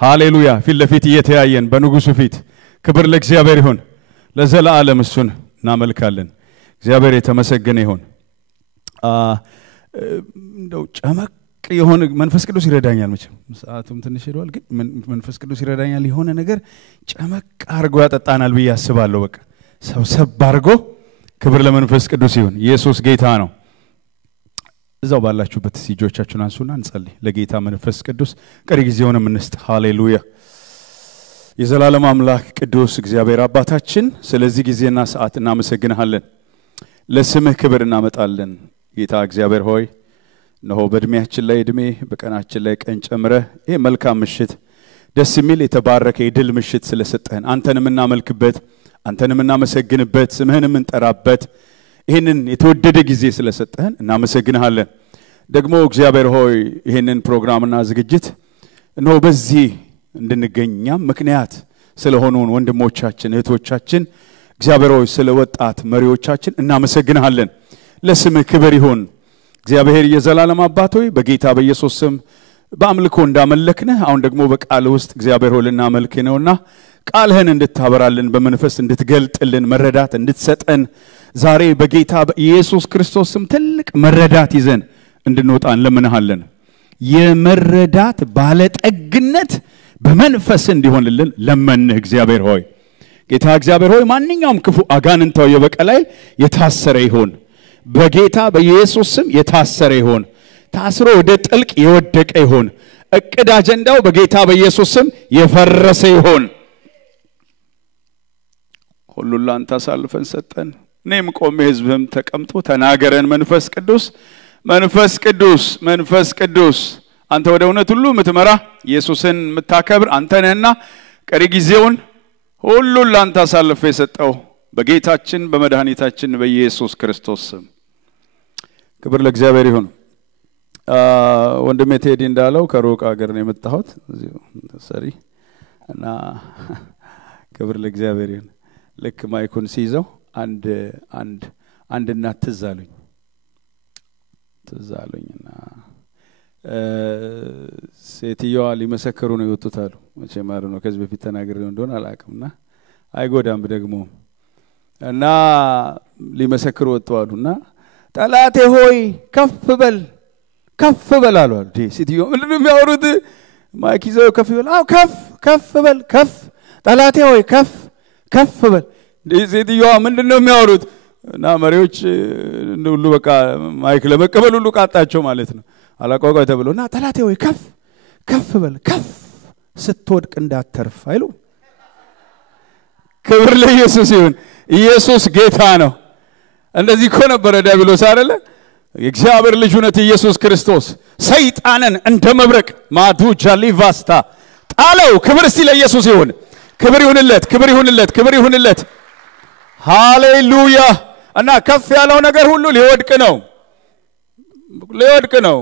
ሃሌሉያ ፊት ለፊት እየተያየን በንጉሱ ፊት ክብር ለእግዚአብሔር ይሁን ለዘላለም እሱን እናመልካለን እግዚአብሔር የተመሰገነ ይሁን እንደው ጨመቅ የሆነ መንፈስ ቅዱስ ይረዳኛል መቼም ሰዓቱም ትንሽ ሄዷል ግን መንፈስ ቅዱስ ይረዳኛል የሆነ ነገር ጨመቅ አርጎ ያጠጣናል ብዬ አስባለሁ በቃ ሰብሰብ አርጎ ክብር ለመንፈስ ቅዱስ ይሁን ኢየሱስ ጌታ ነው እዛው ባላችሁበት ሲጆቻችሁን አንሱና እንጸልይ ለጌታ መንፈስ ቅዱስ ቀሪ ጊዜውን እንስጥ ሃሌሉያ የዘላለም አምላክ ቅዱስ እግዚአብሔር አባታችን ስለዚህ ጊዜና ሰዓት እናመሰግንሃለን ለስምህ ክብር እናመጣለን ጌታ እግዚአብሔር ሆይ ነው በእድሜያችን ላይ እድሜ በቀናችን ላይ ቀን ጨምረህ ይሄ መልካም ምሽት ደስ የሚል የተባረከ የድል ምሽት ስለሰጠህን አንተንም እናመልክበት አንተንም እናመሰግንበት ስምህንም እንጠራበት ይሄንን የተወደደ ጊዜ ስለሰጠህን እናመሰግንሃለን ደግሞ እግዚአብሔር ሆይ ይሄንን ፕሮግራምና ዝግጅት ነው በዚህ እንድንገኝኛም ምክንያት ስለሆኑን ወንድሞቻችን እህቶቻችን እግዚአብሔር ሆይ ስለወጣት መሪዎቻችን እናመሰግንሃለን ለስምህ ክብር ይሁን እግዚአብሔር የዘላለም አባት ሆይ በጌታ በኢየሱስ ስም በአምልኮ እንዳመለክነህ አሁን ደግሞ በቃል ውስጥ እግዚአብሔር ሆይ ልናመልክህ ነውና ቃልህን እንድታበራልን በመንፈስ እንድትገልጥልን መረዳት እንድትሰጠን ዛሬ በጌታ በኢየሱስ ክርስቶስ ስም ትልቅ መረዳት ይዘን እንድንወጣ እንለምንሃለን የመረዳት ባለጠግነት በመንፈስ እንዲሆንልን ለመንህ እግዚአብሔር ሆይ ጌታ እግዚአብሔር ሆይ ማንኛውም ክፉ አጋንንታው የበቀላይ የታሰረ ይሁን በጌታ በኢየሱስ ስም የታሰረ ይሁን ታስሮ ወደ ጥልቅ የወደቀ ይሁን እቅድ አጀንዳው በጌታ በኢየሱስ ስም የፈረሰ ይሁን ሁሉ ላንተ አሳልፈን ሰጠን እኔም ቆሜ ህዝብም ተቀምጦ ተናገረን መንፈስ ቅዱስ አንተ ወደ እውነት ሁሉ ምትመራ ኢየሱስን ምታከብር አንተ ነህና ቀሪ ጊዜውን ሁሉ ላንተ አሳልፈ የሰጠው በጌታችን በመድኃኒታችን በኢየሱስ ክርስቶስ ስም ክብር ለእግዚአብሔር ይሁን ወንድሜ ቴዲ እንዳለው ከሩቅ ሀገር ነው የመጣሁት እዚሁ ሰሪ እና ክብር ለእግዚአብሔር ይሁን ልክ ማይኩን ሲይዘው አንድ እናት ትዝ አሉኝና ሴትዮዋ ሊመሰክሩ ነው ይወጡታሉ መቼም አሩ ነው ከዚህ በፊት ተናግሬው እንደሆነ አላውቅምና አይጎዳም ደግሞ እና ሊመሰክሩ ወጣዋሉና ጠላቴ ሆይ ከፍ በል አሉ ሴትዮዋ ምንድነው የሚያወሩት ማይክ ይዘው ከፍ በል አው ከፍ በል ጠላቴ ሆይ ከፍ በል ሴትዮዋ ምንድነው የሚያወሩት እና መሪዎች ሁሉ በቃ ማይክ ለመቀበል ሁሉ ቃጣቸው ማለት ነው አላቋቋው ተብሎና ጠላቴ ሆይ ከፍ በል ስትወድቅ እንዳትተርፍ አይሉ ክብር ለኢየሱስ ይሁን ኢየሱስ ጌታ ነው እንደዚህ እኮ ነበር ዲያብሎስ አይደለ የእግዚአብሔር ልጅ ሆነተ ኢየሱስ ክርስቶስ ሰይጣንን እንደ መብረቅ ማዱ ጃሊቫስታ ጣለው ክብር እስቲ ለኢየሱስ ይሁን ክብር ይሁንለት ሃሌሉያ እና ከፍ ያለው ነገር ሁሉ ሊወድቅ ነው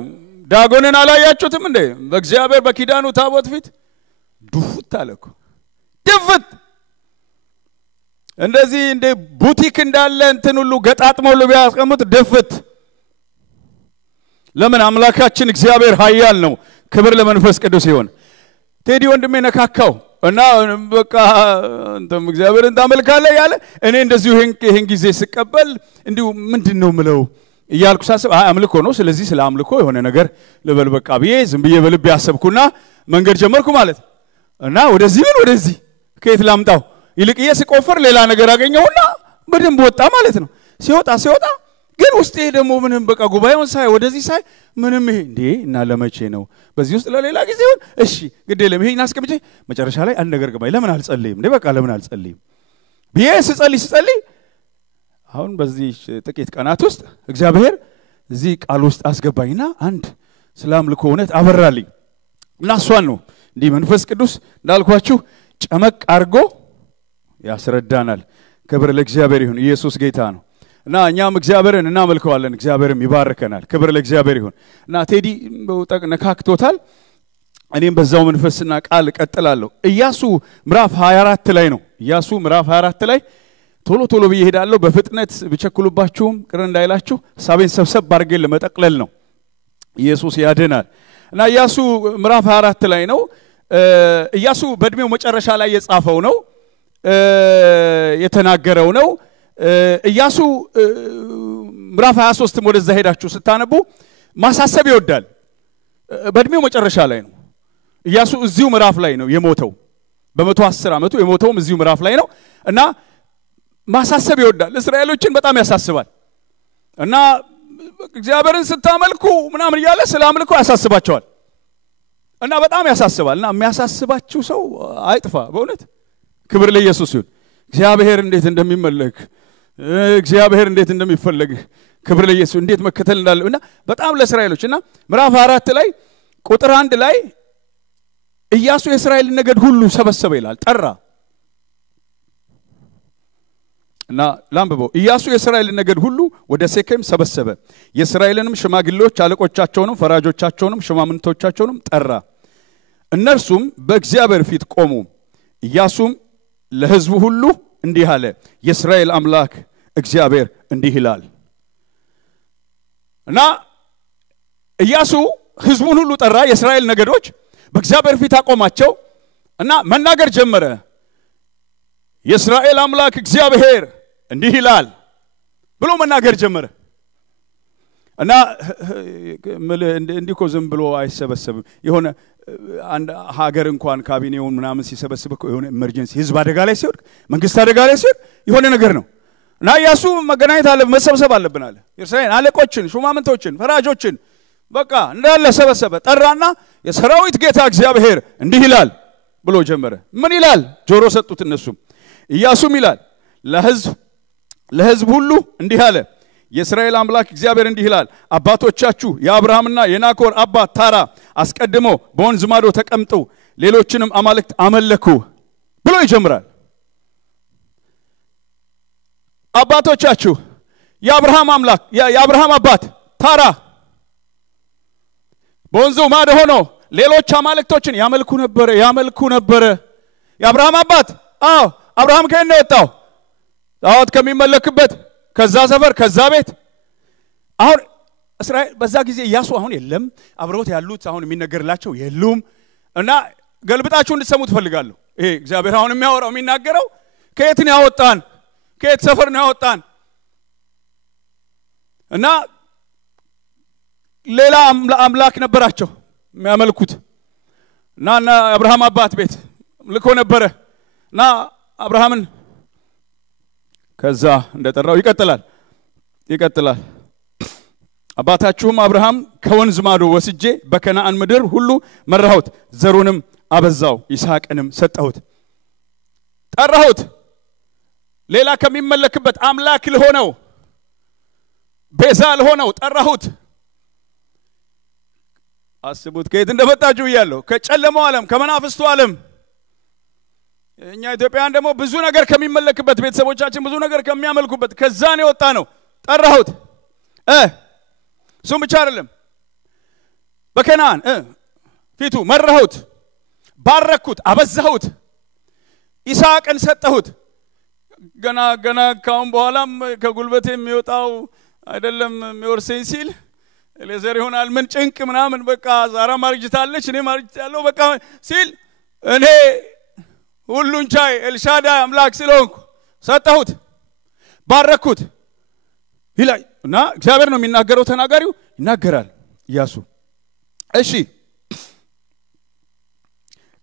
ዳጎንን አላያችሁትም እንዴ በእግዚአብሔር በኪዳኑ ታቦት ፊት ዱፍት አለኩ ድፍት እንደዚህ እንደ ቡቲክ እንዳለ እንትን ሁሉ ገጣጥመው ቢያስቀምጥ ድፍት ለምን አምላካችን እግዚአብሔር ኃያል ነው ክብር ለመንፈስ ቅዱስ ይሁን ቴዲ ወንድሜ ነካካው እና በቃ እንተም እግዚአብሔርን ታመልካለህ ያለ እኔ እንደዚህ ይሄን ጊዜ ስቀበል እንዲሁ ምንድነው ምለው እያልኩ ሳስብ አምልኮ ነው ስለዚህ ስለ አምልኮ የሆነ ነገር ልበል በቃ ዝም ብዬ በልብ ያሰብኩና መንገድ ጀመርኩ ማለት እና ወደዚህ ከየት ላምጣው ይልቅዬ ሲቆፈር ሌላ ነገር አገኘውና በደንብ ወጣ ማለት ነው ሲወጣ ግን ውስጤ ደግሞ ምንም በቃ ጉባኤውን ሳይ ወደዚህ ሳይ ምንም ይሄ እንዴ እና ለመቼ ነው በዚህ ውስጥ ለሌላ ጊዜውን እሺ ግዴለም ይሄን አስቀምጬ መጨረሻ ላይ አንድ ነገር ገባይ ለምን አልጸልይም እንዴ በቃ ለምን አልጸልይም ቢኤስ ጸልይ አሁን በዚህ ጥቂት ቀናት ውስጥ እግዚአብሔር እዚህ ቃል ውስጥ አስገባኝና አንድ ስላምልኮ እውነት አበራልኝ እና እሷን ነው እንዲህ መንፈስ ቅዱስ እንዳልኳችሁ ጨመቅ አርጎ ያስረዳናል ክብር ለእግዚአብሔር ይሁን ኢየሱስ ጌታ ነው እና እኛም እግዚአብሔርን እናመልከዋለን እግዚአብሔርም ይባርከናል ክብር ለእግዚአብሔር ይሁን እና ቴዲ በውጣቅ ነካክቶታል እኔም በዛው መንፈስና ቃል ቀጥላለሁ ኢያሱ ምዕራፍ 24 ላይ ነው ኢያሱ ምዕራፍ 24 ላይ ቶሎ በየሄዳለሁ በፍጥነት ብቸኩሉባችሁም ቅር እንዳይላችሁ ሐሳቤን ሰብሰብ አድርጌ ለመጠቅለል ነው ኢየሱስ ያድናል እና ኢያሱ ምዕራፍ 24 ላይ ነው ኢያሱ በእድሜው መጨረሻ ላይ የጻፈው ነው የተናገረው ነው ኢያሱ ምዕራፍ 23 ወደዛ ሄዳችሁ ስታነቡ ማሳሰብ ይወዳል በእድሜው መጨረሻ ላይ ነው ኢያሱ እዚሁ ምዕራፍ ላይ ነው የሞተው በ110 ዓመቱ የሞተውም እዚሁ ምዕራፍ ላይ ነው እና ማሳሰብ ይወዳል እስራኤሎችን በጣም ያሳስባል እና እግዚአብሔርን ስታመልኩ ምናምን ይያለ ስላምልኩ ያሳስባቸዋል እና በጣም ያሳስባልና የሚያሳስባችሁ ሰው አይጥፋ በእውነት ክብር ለኢየሱስ ይሁን እግዚአብሔር እንዴት እንደሚመለክ እግዚአብሔር እንዴት እንደሚፈልግ ክብር ለኢየሱስ እንዴት መከተል እንዳለና በጣም ለእስራኤሎችና ምዕራፍ 4 ላይ ቁጥር 1 ላይ ኢያሱ የእስራኤል ነገድ ሁሉ ሰበሰበ ይላል ጠራ እና ላምበው ኢያሱ የእስራኤል ነገድ ሁሉ ወደ ሴኬም ሰበሰበ የእስራኤልንም ሽማግሌዎች አለቆቻቸውንም ፈራጆቻቸውንም ሽማምንቶቻቸውንም ጠራ እነርሱም በእግዚአብሔር ፊት ቆሙ ኢያሱም ለሕዝቡ ሁሉ እንዲህ አለ የእስራኤል አምላክ እግዚአብሔር እንዲህ ይላል እና ኢያሱ ሕዝቡን ሁሉ ጠራ የእስራኤል ነገዶች በእግዚአብሔር ፊት አቆማቸው እና መናገር ጀመረ የእስራኤል አምላክ እግዚአብሔር እንዲህ ይላል ብሎ መናገር ጀመረ እና እንዲኮ ዝም ብሎ አይሰበሰብም የሆነ አንድ ሀገር እንኳን ካቢኔውን ምናምን ሲሰበስብ የሆነ ኢመርጀንሲ ህዝብ አደጋ ላይ ሲወድቅ መንግስት አደጋ ላይ ሲወድቅ የሆነ ነገር ነው እና ኢያሱ መገናኘት አለ መሰብሰብ አለብን አለ የእስራኤል አለቆችን ሹማምንቶችን ፈራጆችን በቃ እንዳለ ሰበሰበ ጠራና የሰራዊት ጌታ እግዚአብሔር እንዲህ ይላል ብሎ ጀመረ ምን ይላል ጆሮ ሰጡት እነሱም ኢያሱም ይላል ለሕዝብ ሁሉ እንዲህ አለ የእስራኤል አምላክ እግዚአብሔር እንዲህ ይላል አባቶቻችሁ የአብርሃምና የናኮር አባት ታራ አስቀድሞ በወንዝ ማዶ ተቀምጠው ሌሎችንም አማልክት አመለኩ ብሎ ይጀምራል አባቶቻችሁ የአብርሃም አባት ታራ በወንዙ ማዶ ሆኖ ሌሎች አማልክቶችን ያመልኩ ነበረ የአብርሃም አባት አብርሃም ከየት ነው የወጣው ጣዖት ከሚመለክበት ከዛ ሰፈር ከዛ ቤት አሁን እስራኤል በዛ ጊዜ ኢያሱ አሁን የለም አብሮት ያሉት አሁን የሚነገርላቸው የሉም እና ገልብጣችሁ እንድትሰሙት ፈልጋለሁ ይሄ እግዚአብሔር አሁን የሚያወራው የሚናገረው ከየት ነው ያወጣን ከየት ሰፈር ነው ያወጣን እና ሌላ አምላክ ነበራቸው የሚያመልኩት እና አብርሃም አባት ቤት ልኮ ነበረ እና አብርሃምን ከዛ እንደጠራው ይቀጥላል አባታችሁም አብርሃም ከወንዝ ማዶ ወስጄ በከነዓን ምድር ሁሉ መራሁት ዘሩንም አበዛው ይስሐቅንም ሰጠሁት ጠራሁት ሌላ ከሚመለክበት አምላክ ለሆነው ቤዛ ለሆነው ጠራሁት አስቡት ከየት እንደመጣችሁ ይያለው ከጨለማው ዓለም ከመናፍስቱ ዓለም እኛ ኢትዮጵያውያን ደግሞ ብዙ ነገር ከሚመለክበት ቤተሰቦቻችን ብዙ ነገር ከሚያመልኩበት ከዛ ነው የወጣ ነው ጠራሁት እሱም ብቻ አይደለም በከነዓን ፊቱ መራሁት ባረኩት አበዛሁት ይስሐቅን ሰጠሁት ገና ካሁን በኋላም ከጉልበቴ የሚወጣው አይደለም የሚወርሰኝ ሲል ለዘር ይሆናል ምን ጭንቅ ምናምን በቃ ዛራ ማርጅታለች እኔ ማርጅታለሁ በቃ ሲል እኔ ሁሉን ቻይ ኤልሻዳይ አምላክ ስለሆንኩ ሰጠሁት ባረኩት ይላል እና እግዚአብሔር ነው የሚናገረው ተናጋሪው ይናገራል ኢያሱ እሺ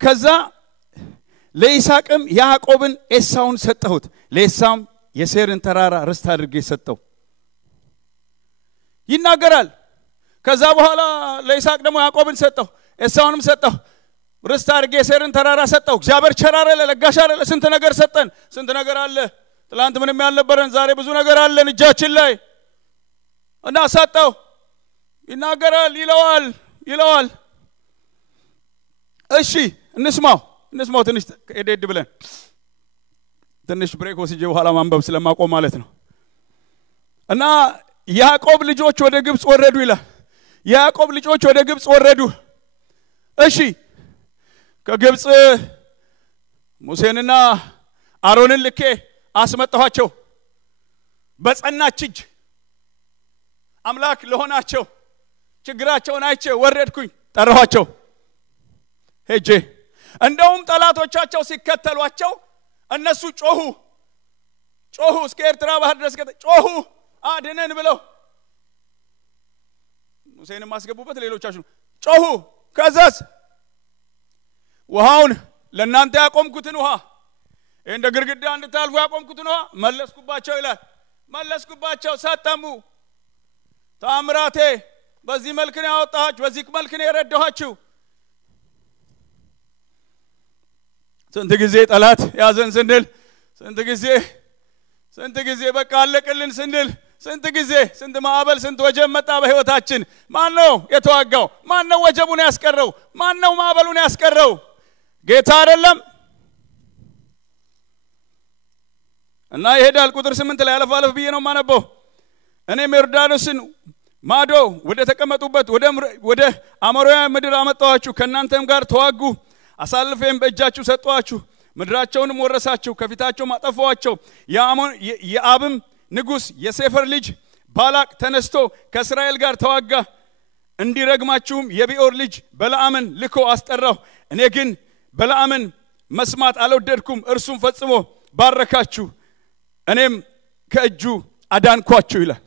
ከዛ ለይስሐቅም ያዕቆብን ኤሳውን ሰጠሁት ለኤሳም የሴርን ተራራ ርስት አድርጌ ሰጠው ይናገራል ከዛ በኋላ ለይስሐቅ ደግሞ ያዕቆብን ሰጠው ኤሳውንም ሰጠው ርስት አድርጌ የሴርን ተራራ ሰጠው እግዚአብሔር ቸራረ ለጋሽ አይደለ ስንት ነገር ሰጠን ስንት ነገር አለ ትላንት ምንም ያልነበረን ዛሬ ብዙ ነገር አለን እጃችን ላይ እና ሰጠው ይናገራል ይለዋል እሺ እንስማው ትንሽ ኤዴድ ብለን ትንሽ ብሬክ ወስጄ በኋላ ማንበብ ስለማቆም ማለት ነው እና ያዕቆብ ልጆች ወደ ግብጽ ወረዱ ይላል ያዕቆብ ልጆች ወደ ግብጽ ወረዱ እሺ ከግብጽ ሙሴንና አሮንን ልኬ አስመጣኋቸው በጸናች እጅ አምላክ ለሆናቸው ችግራቸውን አይቼ ወረድኩኝ ጠራኋቸው ሄጄ እንደውም ጠላቶቻቸው ሲከተሏቸው እነሱ ጮሁ እስከ ኤርትራ ባህር ድረስ ጮሁ አድነን ብለው ሙሴን ማስገቡበት ሌሎቻችሁ ጮሁ ከዛስ ውሃውን ለእናንተ ያቆምኩትን ውሃ እንደ ግርግዳ እንድታልፉ ያቆምኩትን ውሃ መለስኩባቸው ይላል መለስኩባቸው ሰጠሙ ታምራቴ በዚህ መልክ ነው ያወጣችሁ በዚህ መልክ ነው የረዳኋችሁ ስንት ጊዜ ጠላት ያዘን ስንል ስንት ጊዜ በቃ አለቅልን ስንል ስንት ማዕበል ስንት ወጀብ መጣ በህይወታችን ማን ነው የተዋጋው ማን ነው ወጀቡን ያስቀረው ማን ነው ማዕበሉን ያስቀረው ጌታ አይደለም እና ይሄዳል ቁጥር 8 ላይ አለፍ ብዬ ነው ማነበው እኔም ዮርዳኖስን ማዶ ወደ ተቀመጡበት ወደ አሞራውያን ምድር አመጣኋችሁ ከናንተም ጋር ተዋጉ አሳልፌም በእጃችሁ ሰጠኋችሁ ምድራቸውንም ወረሳችሁ ከፊታቸው ማጠፋዋቸው የአብም ንጉስ የሴፈር ልጅ ባላቅ ተነስቶ ከእስራኤል ጋር ተዋጋ እንዲረግማችሁም የቢኦር ልጅ በለዓምን ልኮ አስጠራው እኔ ግን በለዓምን መስማት አልወደድኩም እርሱም ፈጽሞ ባረካችሁ እኔም ከእጁ አዳንኳችሁ ይላል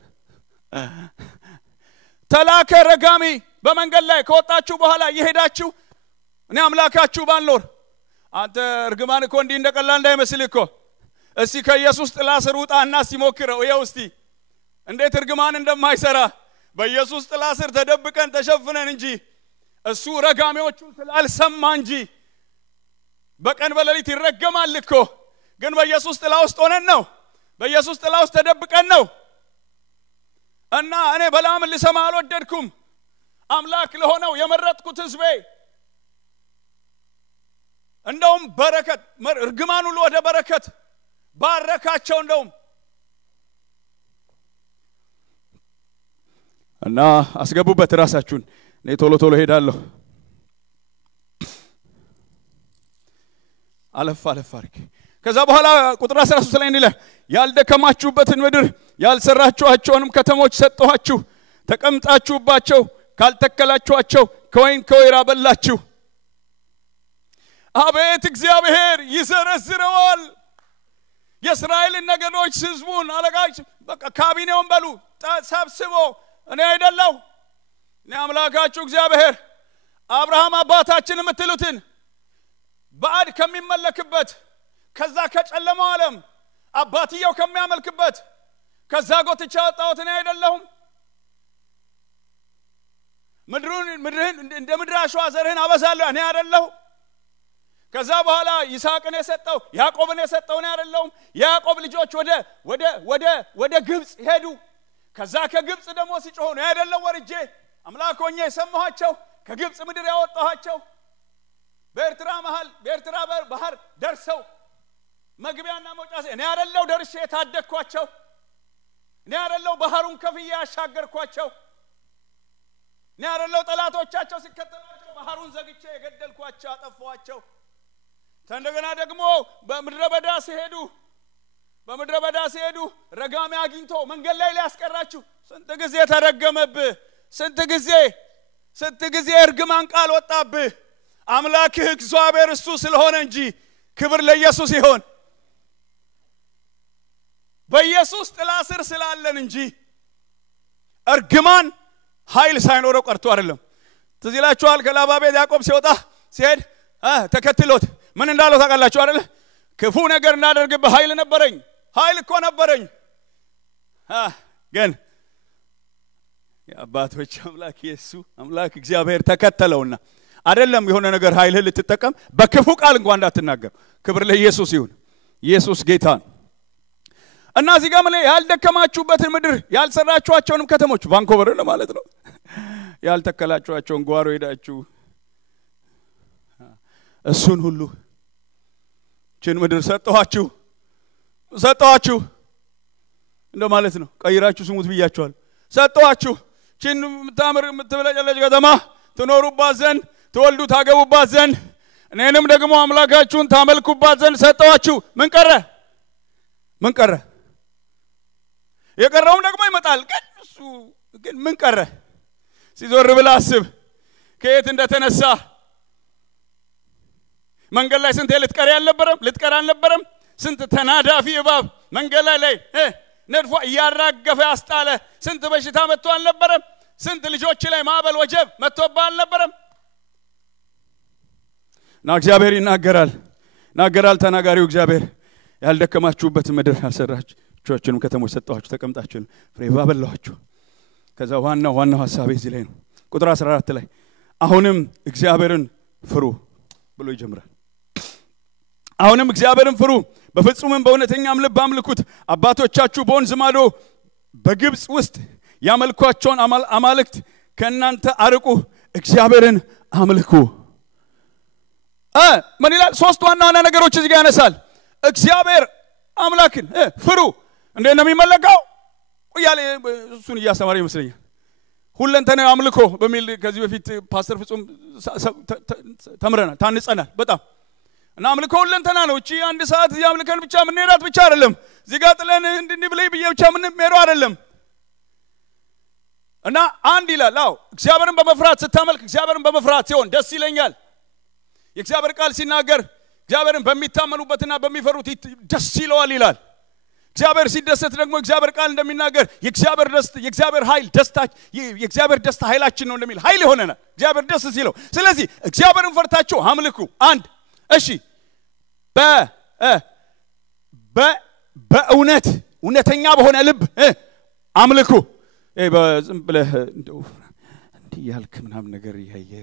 ተላከ ረጋሚ በመንገድ ላይ ከወጣችሁ በኋላ ይሄዳችሁ እኔ አምላካችሁ ባልኖር አንተ እርግማን እኮ እንዲህ እንደቀላል እንዳይመስልህ እኮ እስቲ ከኢየሱስ ጥላ ስር ውጣና ሲሞክረው ይሄው እስቲ እንዴት እርግማን እንደማይሰራ በኢየሱስ ጥላ ስር ተደብቀን ተሸፍነን እንጂ እሱ ረጋሚዎቹን ስላልሰማ እንጂ በቀን በሌሊት ይረገማል እኮ ግን በኢየሱስ ጥላ ውስጥ ሆነን ነው በኢየሱስ ጥላ ውስጥ ተደብቀን ነው እና እኔ በለዓምን ልሰማ አልወደድኩም አምላክ ለሆነው የመረጥኩት ህዝቤ እንደውም በረከት እርግማን ሁሉ ወደ በረከት ባረካቸው እንደውም እና አስገቡበት ራሳችሁን እኔ ቶሎ ሄዳለሁ አለፍ አርክ ከዛ በኋላ ቁጥር 13 ላይ እንዲለ ያልደከማችሁበትን ምድር ያልሰራችኋቸውንም ከተሞች ሰጠኋችሁ ተቀምጣችሁባቸው ካልተከላችኋቸው ከወይን ከወይራ በላችሁ አቤት እግዚአብሔር ይዘረዝረዋል የእስራኤል ነገዶች ህዝቡን አለቃች በቃ ካቢኔውን በሉ ተሰብስቦ እኔ አይደለው እኔ አምላካችሁ እግዚአብሔር አብርሃም አባታችን የምትሉትን ባዕድ ከሚመለክበት ከዛ ከጨለማው ዓለም አባትየው ከሚያመልክበት ከዛ ጎትቻ ወጣሁት እኔ አይደለሁም ምድሩን እንደ ምድር አሸዋ ዘርህን አበዛለሁ እኔ አይደለሁም ከዛ በኋላ ይስሐቅን የሰጠው ያዕቆብን የሰጠው እኔ አይደለሁም ያዕቆብ ልጆች ወደ ግብጽ ሄዱ ከዛ ከግብጽ ደግሞ ሲጮሁ እኔ አይደለሁ ወርጄ አምላክ ሆኜ ሰማኋቸው ከግብጽ ምድር ያወጣኋቸው በኤርትራ ባህር ደርሰው መግቢያና መውጫ እኔ አይደለሁ ደርሼ ታደግኳቸው እኔ አይደለሁ ባህሩን ከፍዬ ያሻገርኳቸው እኔ አይደለሁ ጠላቶቻቸው ሲከተሏቸው ባህሩን ዘግቼ የገደልኳቸው አጠፋኋቸው እንደገና ደግሞ በምድረ በዳ ሲሄዱ ረጋሚ አግኝቶ መንገድ ላይ ሊያስቀራችሁ ስንት ጊዜ ተረገመብህ ስንት ጊዜ እርግማን ቃል ወጣብህ አምላክህ እግዚአብሔር እሱ ስለሆነ እንጂ ክብር ለኢየሱስ ይሁን በኢየሱስ ጥላ ስር ስላለን እንጂ እርግማን ኃይል ሳይኖረው ቀርቶ አይደለም ትዝ ይላችኋል ከላባ ቤት ያዕቆብ ሲሄድ ተከትሎት ምን እንዳለው ታውቃላችሁ አይደል ክፉ ነገር እንዳደርግብህ ኃይል እኮ ነበረኝ ግን የአባቶች አምላክ ኢየሱስ አምላክ እግዚአብሔር ተከተለውና አይደለም የሆነ ነገር ኃይል ልትጠቀም በክፉ ቃል እንኳን እንዳትናገር ክብር ለኢየሱስ ይሁን ኢየሱስ ጌታ ነው እና እዚህ ጋር ማለት ያልደከማችሁበትን ምድር ያልሰራችኋቸውንም ከተሞች ቫንኮቨር ማለት ነው ያልተከላችኋቸውን ጓሮ ሄዳችሁ እሱን ሁሉ ችን ምድር ሰጠኋችሁ እንደማለት ነው ቀይራችሁ ስሙት ብያችኋል ሰጠኋችሁ ችን ምታምር ምትበለጨለጭ ከተማ ትኖሩባት ዘንድ ትወልዱ ታገቡባት ዘንድ እኔንም ደግሞ አምላካችሁን ታመልኩባት ዘንድ ሰጠኋችሁ ምን ቀረ የቀረውም ደግሞ ይመጣል ግን ምን ቀረ ሲዞር ብላ አስብ ከየት እንደተነሳ መንገድ ላይ ስንት ልትቀር አልነበረም ስንት ተናዳፊ እባብ መንገድ ላይ ነድፎ ያራገፈ ያስጣለ ስንት በሽታ መጥቶ አልነበረም ስንት ልጆች ላይ ማዕበል ወጀብ መጥቶባል አልነበረም እግዚአብሔር ይናገራል ተናጋሪው እግዚአብሔር ያልደከማችሁበት ምድር ያልሰራችሁአችሁንም ከተሞች ሰጣችሁ ተቀምጣችሁ ፍሬ ባበላችሁ ከዛ ዋናው ሐሳብ እዚህ ላይ ነው ቁጥር 14 ላይ አሁንም እግዚአብሔርን ፍሩ ብሎ ይጀምራል አሁንም እግዚአብሔርን ፍሩ በፍጹምም በእውነተኛም ልብ አምልኩት አባቶቻችሁ በወንዝ ማዶ በግብጽ ውስጥ ያመልኳቸውን አማልክት ከእናንተ አርቁ እግዚአብሔርን አምልኩ ምን ይላል ሶስት ዋና ነገሮች እዚህ ጋር ያነሳል እግዚአብሔር አምላክን ፍሩ እንዴት ነው የሚመለከው ያለ እሱን ያስተማረ ይመስለኛል ሁለንተናው አምልኮ በሚል ከዚህ በፊት ፓስተር ፍጹም ተምረናል ታንጸናል በጣም እና አምልኮ ሁለንተና ነው እቺ አንድ ሰዓት ያምልከን ብቻ ምን ሄዳት ብቻ አይደለም እዚህ ጋር ጥለን እንዲህ ብለይ ብቻ ምን ሄዶ አይደለም እና አንድ ይላል እግዚአብሔርን በመፍራት ስታመልክ እግዚአብሔርን በመፍራት ሲሆን ደስ ይለኛል የእግዚአብሔር ቃል ሲናገር እግዚአብሔርን በሚታመኑበትና በሚፈሩት ደስ ይለዋል ይላል እግዚአብሔር ሲደሰት ደግሞ እግዚአብሔር ቃል እንደሚናገር የእግዚአብሔር ኃይል የእግዚአብሔር ደስታ ኃይላችን ነው እንደሚል ኃይል ይሆነናል እግዚአብሔር ደስ ሲለው ስለዚህ እግዚአብሔርን ፈርታችሁ አምልኩ አንድ እሺ በእውነተኛ በሆነ ልብ አምልኩ በዝም ብለህ እንደው እንዲህ ያልክ ምናምን ነገር ይሄየ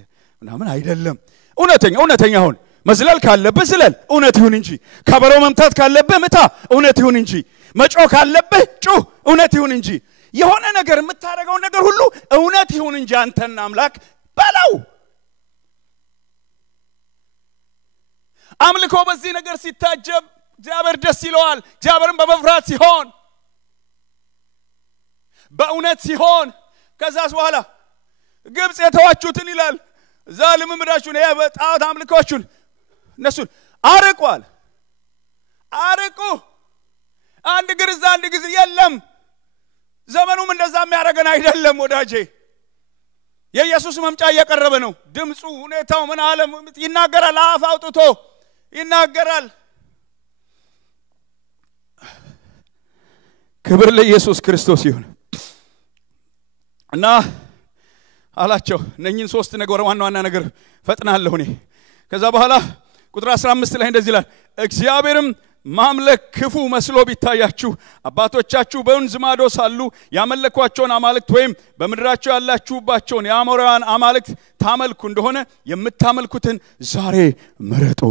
ምናምን አይደለም እውነተኛ ሆነ መዝለል ካለብህ ዝለል እውነት ይሁን እንጂ ከበሮ መምታት ካለብህ ምታ እውነት ይሁን እንጂ መጮህ ካለብህ ጩህ እውነት ይሁን እንጂ የሆነ ነገር የምታረጋው ነገር ሁሉ እውነት ይሁን እንጂ አንተና አምላክ ባለው አምልኮ በዚህ ነገር ሲታጀብ እግዚአብሔር ደስ ይለዋል እግዚአብሔርን በመፍራት ሲሆን በእውነት ሲሆን ከዛስ በኋላ ግብጽ የተዋቹትን ይላል ዛልምምዳችሁን የጣዖት አምልኮቹን እነሱን አርቁ አንድ ግርዛ አንድ ጊዜ የለም ዘመኑም እንደዛ የሚያረጋን አይደለም ወዳጄ የኢየሱስ መምጫ እየቀረበ ነው ድምጹ ሁኔታው ምን ዓለም ይናገራል አፍ አውጥቶ ይናገራል ክብር ለኢየሱስ ክርስቶስ ይሁን እና አላቸው እነኚህን ሶስት ነገር ዋና ነገር ፈጥናለሁ እኔ ከዛ በኋላ ቁጥር 15 ላይ እንደዚህ ይላል እግዚአብሔርም ማምለክ ክፉ መስሎ ቢታያችሁ አባቶቻችሁ በወንዝ ማዶ ሳሉ ያመለኳቸውን አማልክት ወይም በምድራቸው ያላችሁባቸውን የአሞራውያን አማልክት ታመልኩ እንደሆነ የምታመልኩትን ዛሬ ምረጡ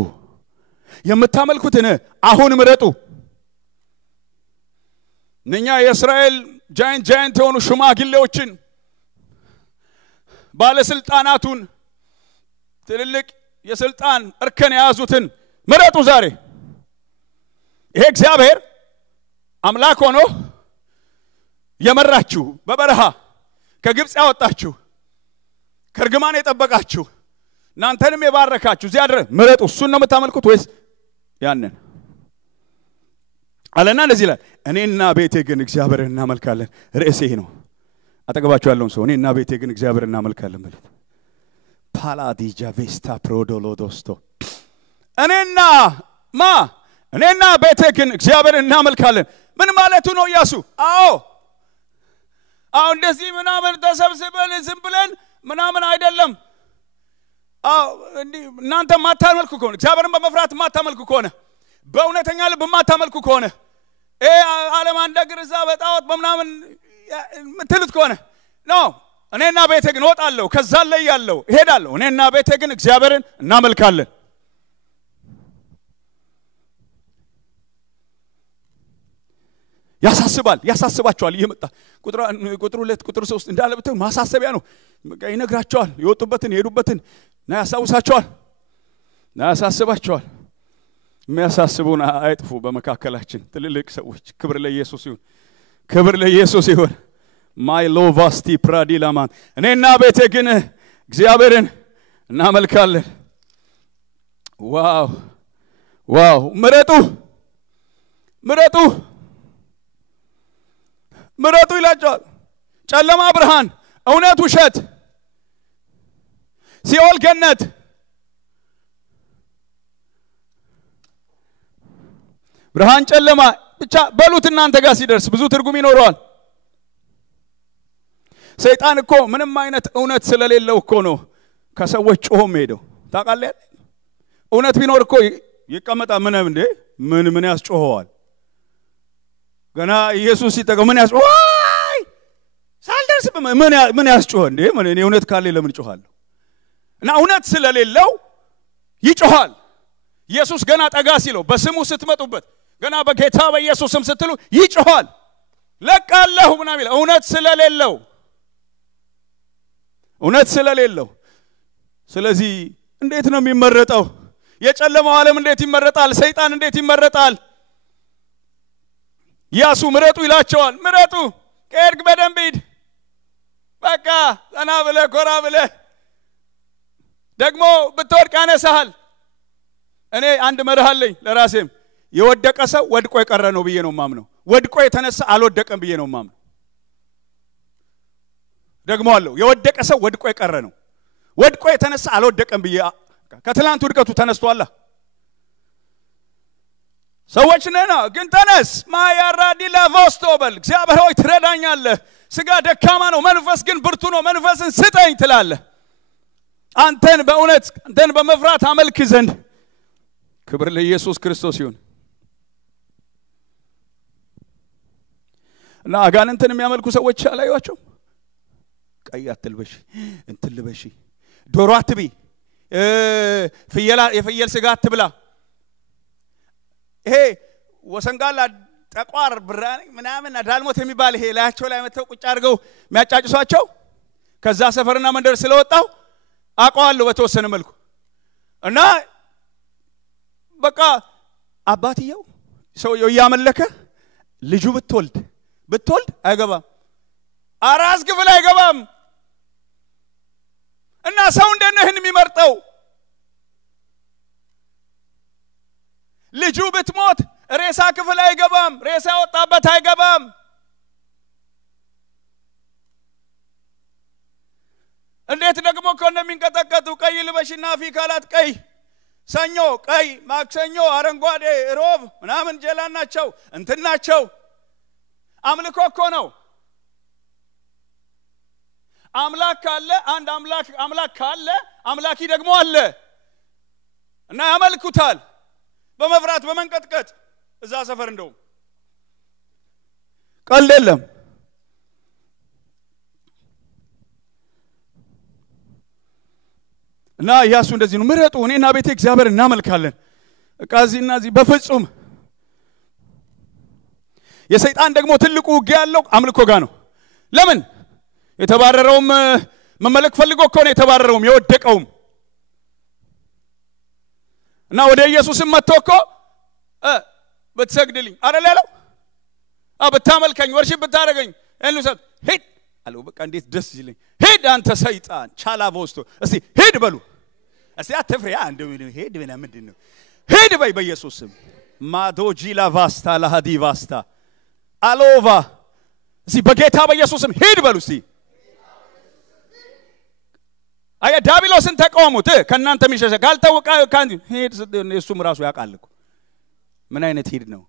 የምታመልኩትን አሁን ምረጡ እኛ የእስራኤል ጃይንት የሆኑ ሽማግሌዎችን ባለስልጣናቱን ትልልቅ የስልጣን እርከን ያዙትን ምረጡ ዛሬ ይሄ እግዚአብሔር አምላክ ሆኖ የመራችሁ በበረሃ ከግብጽ ያወጣችሁ ከርግማን የጠበቃችሁ እናንተንም የባረካችሁ እዚያ ድረስ ምረጡ እሱን ነው የምታመልኩት ወይስ ያንን አለና እንደዚህ ይላል እኔና ቤቴ ግን እግዚአብሔርን እናመልካለን ርዕሴ ነው አጠገባችሁ ያለውን ሰው እኔና ቤቴ ግን እግዚአብሔርን እናመልካለን ማለት ፓላዲጃ ቬስታ ፕሮዶሎዶስቶ እኔና ቤቴ ግን እግዚአብሔርን እናመልካለን ምን ማለቱ ነው ኢያሱ አዎ እንደዚህ ምናምን ተሰብስበን ዝም ብለን ምናምን አይደለም እናንተ ማታመልኩ ከሆነ እግዚአብሔርን በመፍራት ማታመልኩ ከሆነ በእውነተኛ ልብ ማታመልኩ ከሆነ ዓለም አንደግርዛ በጣዖት በመናምን ምትሉት ከሆነ ነው እኔና ቤቴ ግን ወጣለሁ ከዛ ላይ ያለው ሄዳለሁ እኔና ቤቴ ግን እግዚአብሔርን እናመልካለን ያሳስባቸዋል ይመጣ ቁጥር 2 ቁጥር 3 እንዳለ ብትሆን ማሳሰቢያ ነው ይነግራቸዋል ይወጡበትን ይሄዱበትን እና ያሳስባቸዋል የሚያሳስቡን አይጥፉ በመካከላችን ትልልቅ ሰዎች ክብር ለኢየሱስ ይሁን ማይ ሎቫስቲ ፕራዲላማን እኔና ቤቴ ግን እግዚአብሔርን እናመልካለን ዋው ምረጡ ይላቸዋል ጨለማ ብርሃን እውነት ውሸት ሲኦል ገነት ብርሃን ጨለማ ብቻ በሉት እናንተ ጋር ሲደርስ ብዙ ትርጉም ይኖረዋል። ሰይጣን እኮ ምንም አይነት እውነት ስለሌለው እኮ ነው ከሰዎች ጮሆም ሄደው ታውቃለህ። እውነት ቢኖር እኮ ይቀመጣ ምን ያስጮኸዋል? ገና ኢየሱስ ሲጠቀም ምን ያስጮኸዋል? ሳልደርስ ምን ያስጮኸ እንዴ? እኔ እውነት ካለ ለምን ጮኻለሁ? እና እውነት ስለሌለው ይጮሃል። ኢየሱስ ገና ጠጋ ሲለው በስሙ ስትመጡበት ገና በጌታ በኢየሱስም ስትሉ ይጮሃል። ለቃለሁ ምናምን ይላል። እውነት ስለሌለው ስለዚህ እንዴት ነው የሚመረጠው? የጨለማው ዓለም እንዴት ይመረጣል? ሰይጣን እንዴት ይመረጣል? ኢያሱ ምረጡ ይላቸዋል። ምረጡ፣ ከሄድክ በደንብ ሂድ፣ በቃ ዘና ብለህ ኮራ ብለህ ደግሞ ብትወድቅ ያነሳሃል። እኔ አንድ መርህ አለኝ ለራሴም፣ የወደቀ ሰው ወድቆ የቀረ ነው ብዬ ነው ማምነው። ወድቆ የተነሳ አልወደቀም ብዬ ነው ማምነው። ደግሞ አለው የወደቀ ሰው ወድቆ የቀረ ነው። ወድቆ የተነሳ አልወደቀም ብዬ ከትላንት ውድቀቱ ተነስቷል። ሰዎች ነና ግን ተነስ ማያራዲ ለቮስቶበል እግዚአብሔር ሆይ ትረዳኛለህ። ስጋ ደካማ ነው፣ መንፈስ ግን ብርቱ ነው። መንፈስን ስጠኝ ትላለህ። አንተን በእውነት አንተን በመፍራት አመልክ ዘንድ ክብር ለኢየሱስ ክርስቶስ ይሁን። እና አጋንንትን የሚያመልኩ ሰዎች አላዩአቸው? ቀይ አትልበሺ፣ እንትን ልበሺ፣ ዶሮ አትቢ፣ የፍየል ስጋ አትብላ፣ ይሄ ወሰንጋላ ጠቋር ብራኒ ምናምን ዳልሞት የሚባል ይሄ ላያቸው ላይ መተው ቁጭ አድርገው የሚያጫጭሷቸው ከዛ ሰፈርና መንደር ስለወጣው አቋዋለሁ በተወሰነ መልኩ። እና በቃ አባትየው ሰውየው ያመለከ ልጁ ብትወልድ አይገባም፣ አራስ ክፍል አይገባም። እና ሰው እንደነህ የሚመርጠው ልጁ ብትሞት ሬሳ ክፍል አይገባም፣ ሬሳ ወጣበት አይገባም። እንዴት ደግሞ ከነሚንቀጠቀጡ ቀይ ልበሽና ፊካላት ቀይ ሰኞ ቀይ ማክሰኞ አረንጓዴ ሮብ ምናምን ጀላናቸው እንትናቸው አምልኮ እኮ ነው። አምላክ ካለ አንድ አምላክ ካለ አምላኪ ደግሞ አለ እና ያመልኩታል በመፍራት በመንቀጥቀጥ። እዛ ሰፈር እንደው ቀልድ የለም። እና ኢያሱ እንደዚህ ነው፣ ምረጡ እኔና ቤቴ እግዚአብሔር እናመልካለን። እቃዚና እዚህ በፍጹም። የሰይጣን ደግሞ ትልቁ ውጊያ ያለው አምልኮ ጋር ነው። ለምን? የተባረረውም መመለክ ፈልጎ እኮ ነው የተባረረውም የወደቀውም። እና ወደ ኢየሱስም መጥቶ እኮ በትሰግድልኝ አይደል ያለው? በታመልከኝ ወርሺፕ ብታረገኝ እንሉሰት ሂድ አለው። በቃ እንዴት ደስ ይለኝ። ሂድ አንተ ሰይጣን ቻላቮስቶ፣ እስቲ ሂድ በሉ፣ እስቲ አትፍሪ። አንዱ ሂድ በና ምንድነው? ሂድ በይ በኢየሱስ ስም። ማዶጂላ ቫስታ ለሃዲ ቫስታ አሎቫ፣ እስቲ በጌታ በኢየሱስ ስም ሂድ በሉ እስቲ። አያ ዳቢሎስን ተቃወሙት። ከናንተ የሚሸሸ ካልታወቀ ካን ሂድ እሱም ራሱ ያውቃል እኮ ምን አይነት ሂድ ነው።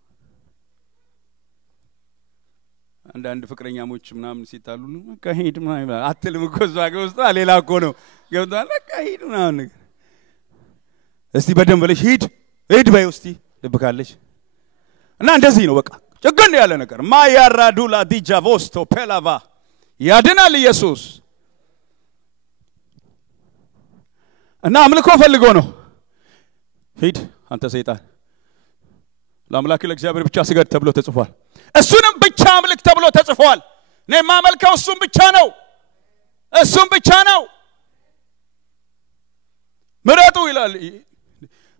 አንዳንድ ፍቅረኛሞች ምናምን ሲታሉ በቃ ሂድ ምናምን አትልም እኮ እዛ ውስጥ ሌላ እኮ ነው ገብቷል። በቃ ሂድ ምናምን ነገር እስቲ በደንብ ብለሽ ሂድ በይ እስቲ ልብካለሽ። እና እንደዚህ ነው በቃ ጭግን ያለ ነገር ማያራዱላ ዲጃቮስቶ ፔላቫ ያድናል ኢየሱስ። እና አምልኮ ፈልጎ ነው። ሂድ አንተ ሰይጣን ለአምላክ ለእግዚአብሔር ብቻ ስገድ ተብሎ ተጽፏል። እሱንም ብቻ አምልክ ተብሎ ተጽፏል። እኔ ማመልከው እሱን ብቻ ነው። ምረጡ ይላል።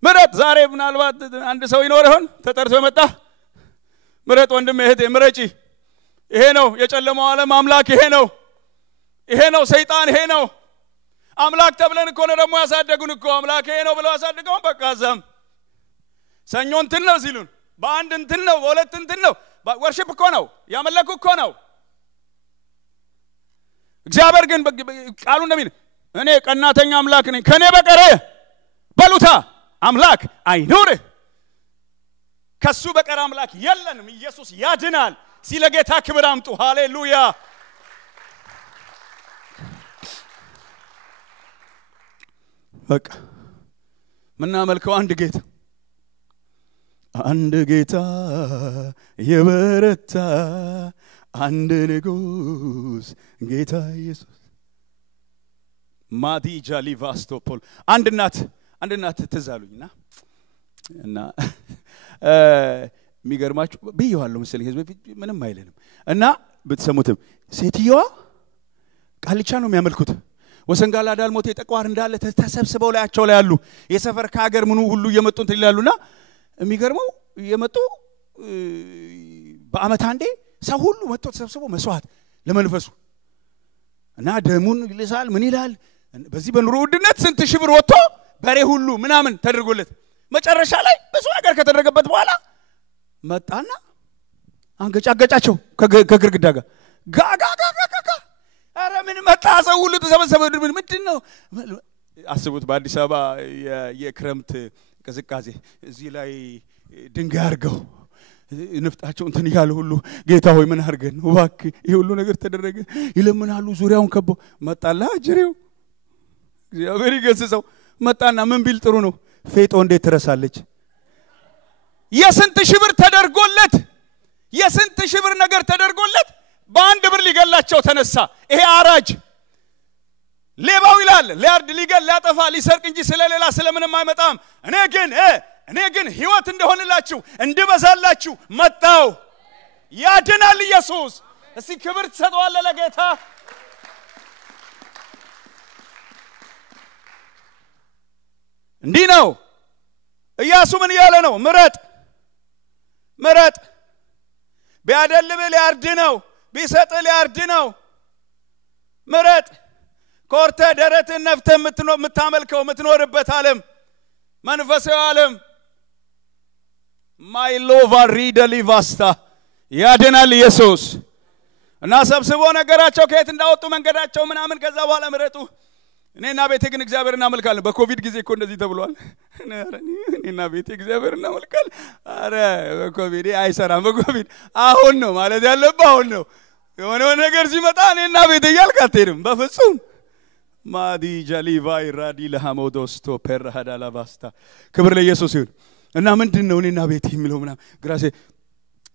ምረጥ። ዛሬ ምናልባት አንድ ሰው ይኖር ይሆን ተጠርቶ መጣ። ምረጥ ወንድም እህቴ ምረጪ። ይሄ ነው የጨለማው ዓለም አምላክ፣ ይሄ ነው ሰይጣን፣ ይሄ ነው አምላክ ተብለን እኮ ነው ደግሞ ያሳደጉን እኮ። አምላክ ይሄ ነው ብለው ያሳደገው። በቃ ዛም ሰኞ እንትን ነው ሲሉን በአንድ እንትን ነው በሁለት እንትን ነው ወርሺፕ እኮ ነው ያመለኩ እኮ ነው። እግዚአብሔር ግን ቃሉ እንደሚል እኔ ቀናተኛ አምላክ ነኝ፣ ከኔ በቀር በሉታ አምላክ አይኖር። ከሱ በቀር አምላክ የለንም ኢየሱስ ያድናል ሲለ ጌታ ክብር አምጡ ሃሌሉያ በቃ ምናመልከው አንድ ጌታ የበረታ አንድ ንጉስ ጌታ ኢየሱስ ማዲጃ ሊቫስቶፖል አንድ እናት ተዛሉኝና እና ሚገርማችሁ በየዋለው መሰለኝ ህዝብ ምንም አይለንም እና በተሰሙትም ሴትየዋ ቃልቻ ነው የሚያመልኩት ወሰንጋላ ዳልሞቴ ጠቋር እንዳለ ተሰብስበው ላያቸው ላይ ያሉ የሰፈር ከሀገር ምኑ ሁሉ እየመጡ እንት ይላሉና የሚገርመው እየመጡ በአመት አንዴ ሰው ሁሉ መጥቶ ተሰብስበው መስዋዕት ለመንፈሱ እና ደሙን ይልሳል ምን ይላል በዚህ በኑሮ ውድነት ስንት ሺህ ብር ወጥቶ በሬ ሁሉ ምናምን ተደርጎለት መጨረሻ ላይ ብዙ ነገር ከተደረገበት በኋላ መጣና አንገጫገጫቸው ከግርግዳ ጋር ጋጋጋጋጋ አረ ምን መጣ ሰው ሁሉ ተሰበሰበ ምንድነው አስቡት በአዲስ አበባ የክረምት ቅዝቃዜ እዚህ ላይ ድንጋይ አርገው ንፍጣቸው እንትን ይያለ ሁሉ ጌታ ሆይ ምን አርገን እባክህ ይሄ ሁሉ ነገር ተደረገ ይለምናሉ ዙሪያውን ከቦ መጣላ ጅሬው እግዚአብሔር ይገስጸው መጣና ምን ቢል ጥሩ ነው ፌጦ እንዴት ትረሳለች የስንት ሺህ ብር ተደርጎለት የስንት ሺህ ብር ነገር ተደርጎለት በአንድ ብር ሊገላቸው ተነሳ ይሄ አራጅ ሌባው ይላል ሊያርድ ሊገል ሊያጠፋ ሊሰርቅ እንጂ ስለሌላ ስለምንም አይመጣም እኔ ግን ህይወት እንደሆነላችሁ እንድበዛላችሁ መጣው ያድናል ኢየሱስ እስቲ ክብር ተሰጥቷል ለጌታ እንዲህ ነው ኢየሱስ ምን ያለ ነው ምረጥ ቢያደልብ ሊያርድ ነው ቢሰጥ ሊያርድ ነው ምረጥ ኮርተ ደረትን ነፍተ የምታመልከው የምትኖርበት ዓለም መንፈሳዊ ዓለም ማይ ሎቭ ሪደሊቫስታ ያድናል ኢየሱስ እና ሰብስቦ ነገራቸው ከየት እንዳወጡ መንገዳቸው ምናምን ከዛ በኋላ ምረጡ እኔና ቤቴ ግን እግዚአብሔር እናመልካለን በኮቪድ ጊዜ እኮ እንደዚህ ተብሏል እኔና ቤቴ እግዚአብሔር እናመልካለን አረ በኮቪድ አይሰራም በኮቪድ አሁን ነው ማለት ያለበት አሁን ነው የሆነ ነገር ሲመጣ እኔና ቤቴ ያልካተንም በፍጹም ማዲ ጃሊቫ ኢራዲ ለሐሞዶስቶ ፐራሃዳላባስታ ክብር ለኢየሱስ ይሁን እና ምንድነው እኔና ቤቴ የሚለው ምናምን ግራሴ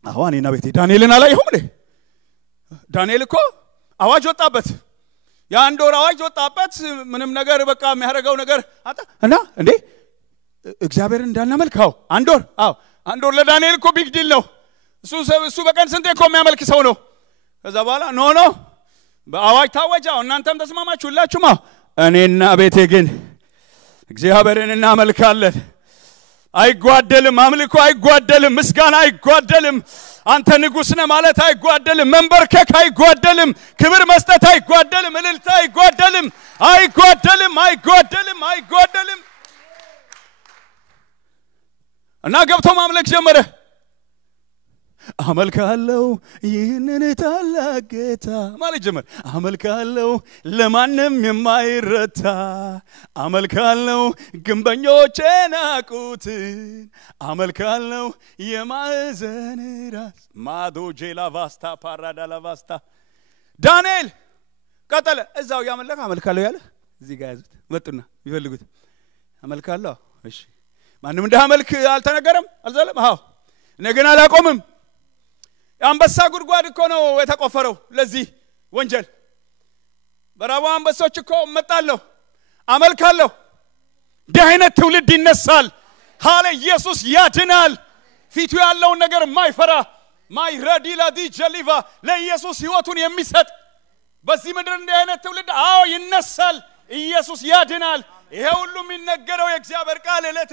አሁን እኔና ቤቴ ዳንኤልን አላየሁም ዳንኤል እኮ አዋጅ ወጣበት የአንድ ወር አዋጅ ወጣበት ምንም ነገር በቃ የሚያደርገው ነገር አጣ እና እንዴ እግዚአብሔር እንዳናመልካው አንድ ወር ለዳንኤል እኮ ቢግ ዲል ነው እሱ በቀን ስንቴ እኮ የሚያመልክ ሰው ነው ከዛ በኋላ ኖ በአዋጅ ታወጃው እናንተም ተስማማችሁላችሁማ እኔና ቤቴ ግን እግዚአብሔርን እናመልካለን አይጓደልም አምልኮ አይጓደልም ምስጋና አይጓደልም አንተ ንጉስ ነህ ማለት አይጓደልም መንበርከክ አይጓደልም ክብር መስጠት አይጓደልም እልልታ አይጓደልም እና ገብቶ ማምለክ ጀመረ አመልካለሁ ይህንን ታላቅ ጌታ ማለት ጀመረ አመልካለሁ ለማንም የማይረታ አመልካለሁ ግንበኞች ናቁት አመልካለሁ የማዕዘን ራስ ማዶጄላ ቫስታ ፓራዳላ ቫስታ ዳንኤል ቀጠለ እዛው ያመለከ አመልካለሁ ያለ እዚህ ጋር ያዙት መጡና ይፈልጉት አመልካለሁ እሺ ማንም እንዳመልክ አልተነገረም አልዘለም አዎ ነገና አላቆምም አንበሳ ጉድጓድ እኮ ነው የተቆፈረው ለዚህ ወንጀል በራባ አንበሶች እኮ መጣለው አመልካለሁ ደህነት ትውልድ ይነሳል ሃሌ ኢየሱስ ያድናል ፊቱ ያለው ነገር ማይፈራ ማይራዲላ ዲጀሊቫ ለኢየሱስ ህይወቱን የሚሰጥ በዚህ ምድር እንደዚህ ትውልድ አዎ ይነሳል ኢየሱስ ያድናል ይሄ ሁሉ የሚነገረው የእግዚአብሔር ቃል እለት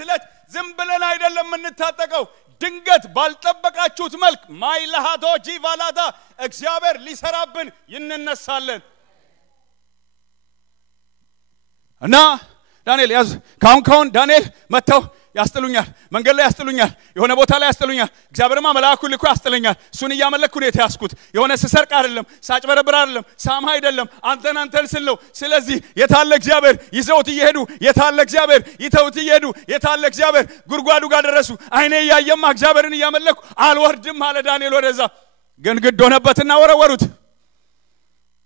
ዝም ብለን አይደለም እንታጠቀው ድንገት ባልጠበቃችሁት መልክ ማይላሃዶ ጂቫላዳ እግዚአብሔር ሊሰራብን ይነሳለን እና ዳንኤል ያዝ ካውን ዳንኤል መተው ያስጥሉኛል መንገድ ላይ ያስጥሉኛል የሆነ ቦታ ላይ ያስጥሉኛል እግዚአብሔርማ መልአኩን ልኮ ያስጥለኛል እሱን ያመለኩ ነው የተያስኩት የሆነ ስሰርቅ አይደለም ሳጭበረብር አይደለም ሳማ አይደለም አንተን ስል ነው ስለዚህ የታለ እግዚአብሔር ይዘውት ይሄዱ የታለ እግዚአብሔር ይተውት ይሄዱ የታለ እግዚአብሔር ጉርጓዱ ጋር ደረሱ አይኔ ያየማ እግዚአብሔርን ያመለኩ አልወርድም አለ ዳንኤል ወደዛ ግን ግድ ሆነበትና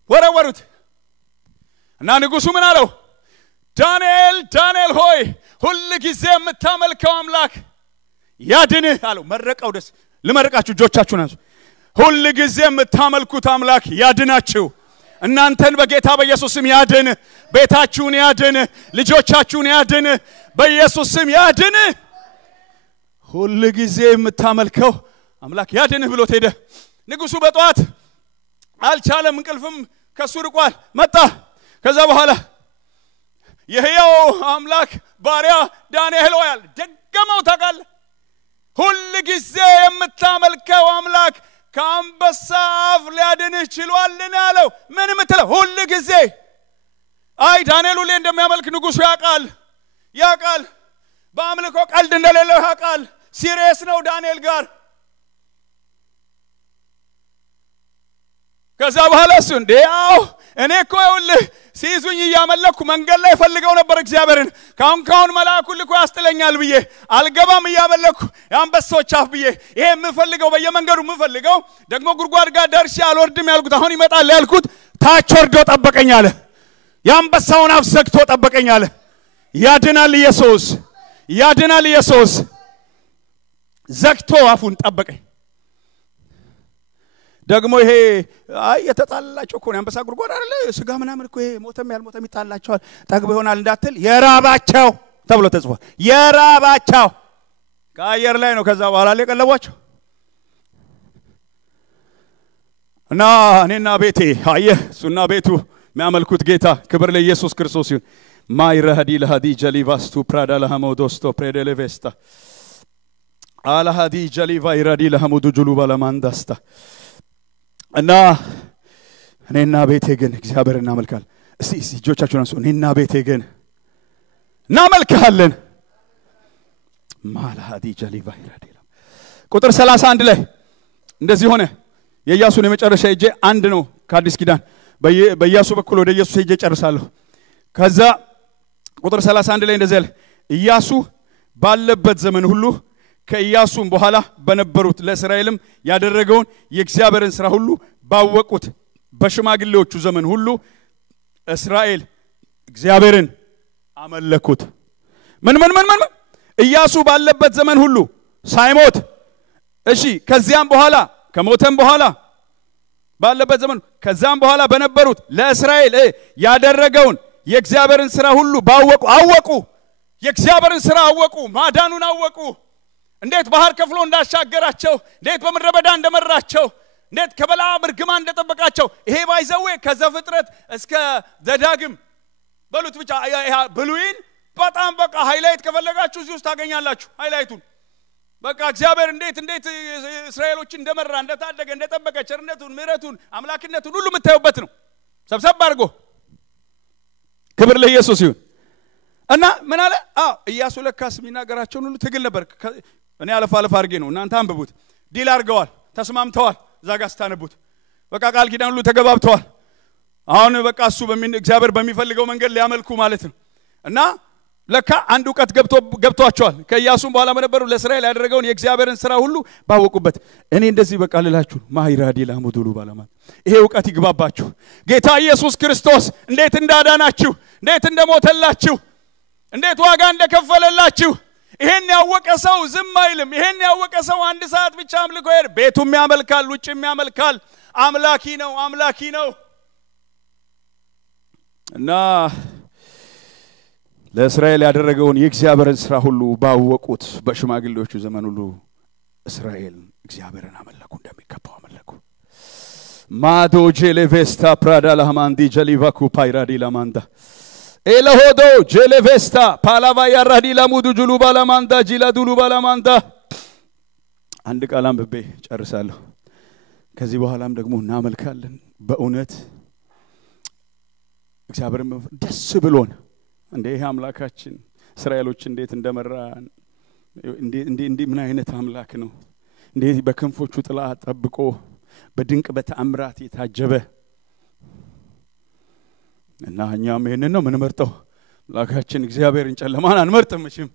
ወረወሩት እና ንጉሱ ምን አለው ዳንኤል ሆይ ሁሉ ጊዜ የምታመልከው አምላክ ያድንህ አለው መረቀው ደስ ልመረቃችሁ እጆቻችሁን አንሱ ሁሉ ጊዜ የምታመልኩት አምላክ ያድናችሁ እናንተን በጌታ በኢየሱስ ስም ያድን ቤታችሁን ያድን ልጆቻችሁን ያድን በኢየሱስ ስም ያድን ሁሉ ጊዜ የምታመልከው አምላክ ያድንህ ብሎ ሄደ ንጉሱ በጧት አልቻለም እንቅልፍም ከሱ ርቋል መጣ ከዛ በኋላ የሕያው አምላክ ባሪያ ዳንኤል ሆይ ደገመው ታውቃል ሁሉ ጊዜ የምታመልከው አምላክ ከአንበሳ አፍ ሊያድንህ ችሏልን አለው ምን ምትለው ሁሉ ጊዜ አይ ዳንኤል ሁሌ እንደሚያመልክ ንጉሱ ያውቃል በአምልኮ ቀልድ እንደሌለው ያውቃል ሲሪየስ ነው ዳንኤል ጋር ከዛ በኋላ እሱ እንዴው እኔ እኮ ይኸውልህ ሲይዙኝ ያመለኩ መንገድ ላይ ፈልገው ነበር እግዚአብሔርን ካሁን መልአኩን ልኮ ያስጥለኛል ብዬ አልገባም ያመለኩ ያንበሶች አፍ ብዬ ይሄ የምፈልገው በየመንገዱ የምፈልገው ደግሞ ጉርጓድ ጋር ደርሼ አልወርድም ያልኩት አሁን ይመጣል ያልኩት ታች ወርዶ ጠበቀኝ አለ ያንበሳውን አፍ ዘግቶ ጠበቀኝ አለ ያድናል ኢየሱስ ዘግቶ አፉን ጠበቀኝ ደግሞ ይሄ አይ የተጣላላቸው እኮ ነው አንበሳ ጉርጓድ አይደለ ስጋ ምናምን እኮ ይሄ ሞተም ያልሞተም ይጣላቸዋል ጠግቦ ይሆናል እንዳትል የራባቸው ተብሎ ተጽፏል የራባቸው ከአየር ላይ ነው ከዛ በኋላ ለቀለቧቸው እና እኔና ቤቴ አየህ እሱና ቤቱ የሚያመልኩት ጌታ ክብር ለኢየሱስ ክርስቶስ ይሁን ማይራዲ ለሃዲ ጀሊቫስቱ ፕራዳ ለሃሞዶስቶ ፕሬደሌቬስታ አላሃዲ ጀሊቫ ይራዲ ለሃሞዱ ጁሉ ባላማንዳስታ እና እኔና ቤቴ ግን እግዚአብሔር እናመልካለን እስቲ እጆቻችሁን አንሱ እኔና ቤቴ ግን እናመልካለን ማላሃዲ ጀሊቫ ይራዲ ቁጥር 31 ላይ እንደዚህ ሆነ የኢያሱን የመጨረሻ እጄ አንድ ነው ከአዲስ ኪዳን በኢያሱ በኩል ወደ ኢየሱስ እጄ ጨርሳለሁ ከዛ ቁጥር 31 ላይ እንደዚህ አለ ኢያሱ ባለበት ዘመን ሁሉ ከኢያሱም በኋላ በነበሩት ለእስራኤልም ያደረገውን የእግዚአብሔርን ሥራ ሁሉ ባወቁት በሽማግሌዎቹ ዘመን ሁሉ እስራኤል እግዚአብሔርን አመለኩት ምን ኢያሱ ባለበት ዘመን ሁሉ ሳይሞት እሺ ከዚያም በኋላ ከሞተም በኋላ ባለበት ዘመን ከዛም በኋላ በነበሩት ለእስራኤል ያደረገውን የእግዚአብሔርን ሥራ ሁሉ አወቁ የእግዚአብሔርን ሥራ አወቁ ማዳኑን አወቁ እንዴት ባህር ከፍሎ እንዳሻገራቸው እንዴት በምድረ በዳ እንደመራቸው እንዴት ከበለዓም እርግማን እንደጠበቃቸው ይሄ ባይዘው ከዘፍጥረት እስከ ዘዳግም በሉት ብቻ ብሉይን በጣም በቃ ሃይላይት ከፈለጋችሁ እዚህ ውስጥ ታገኛላችሁ ሃይላይቱን በቃ እግዚአብሔር እንዴት እስራኤሎች እንደመራ እንደታደገ እንደጠበቀ ቸርነቱን ምሕረቱን አምላክነቱን ሁሉ የምታዩበት ነው ሰብሰብ አድርጎ ክብር ለኢየሱስ ይሁን እና ምን አለ ኢያሱ ለካስ የሚናገራቸው ሁሉ ትግል ነበር እኔ አለፍ አድርጌ ነው እናንተ አንብቡት ዲል አድርገዋል ተስማምተዋል ዛጋስታነቡት በቃ ቃል ኪዳን ሁሉ ተገባብተዋል አሁን በቃ እሱ እግዚአብሔር በሚፈልገው መንገድ ሊያመልኩ ማለት ነው እና ለካ አንድ ዕውቀት ገብቷቸዋል ከኢያሱም በኋላ በነበሩ ለእስራኤል ያደረገውን የእግዚአብሔርን ሥራ ሁሉ ባወቁበት እኔ እንደዚህ በቃ ልላችሁ ማይራዲ ላሙዱሉ ባለማ ይሄ ዕውቀት ይግባባችሁ ጌታ ኢየሱስ ክርስቶስ እንዴት እንዳዳናችሁ እንዴት እንደሞተላችሁ እንዴት ዋጋ እንደከፈለላችሁ ይሄን ያወቀ ሰው ዝም አይልም ይሄን ያወቀ ሰው አንድ ሰዓት ብቻ አምልኮ ይሄድ ቤቱም ያመልካል ውጭም ያመልካል አምላኪ ነው እና ለእስራኤል ያደረገውን የእግዚአብሔርን ሥራ ሁሉ ባወቁት በሽማግሌዎቹ ዘመን ሁሉ እስራኤል እግዚአብሔርን አመለኩ እንደሚገባው አመለኩ ማዶ ጄሌቬስታ ፕራዳ ለሃማንዲ ጀሊቫኩ ፓይራዲ ለማንዳ ኤለሆዶ ጄሌቬስታ ፓላቫ ያራዲ ለሙዱ ጁሉ ባላማንዳ ጂላ ዱሉ ባላማንዳ አንድ ቃል አንብቤ ጨርሳለሁ ከዚህ በኋላም ደግሞ እናመልካለን በእውነት እግዚአብሔርን ደስ ብሎን እንደ ይሄ አምላካችን እስራኤሎች እንዴት እንደመራን እንዴ ምን አይነት አምላክ ነው እንዴ በክንፎቹ ጥላ ጠብቆ በድንቅ በተአምራት የታጀበ እና እኛም ይሄንን ነው ምንመርጠው ላካችን እግዚአብሔርን ጨለማን አንመርጥም እሺም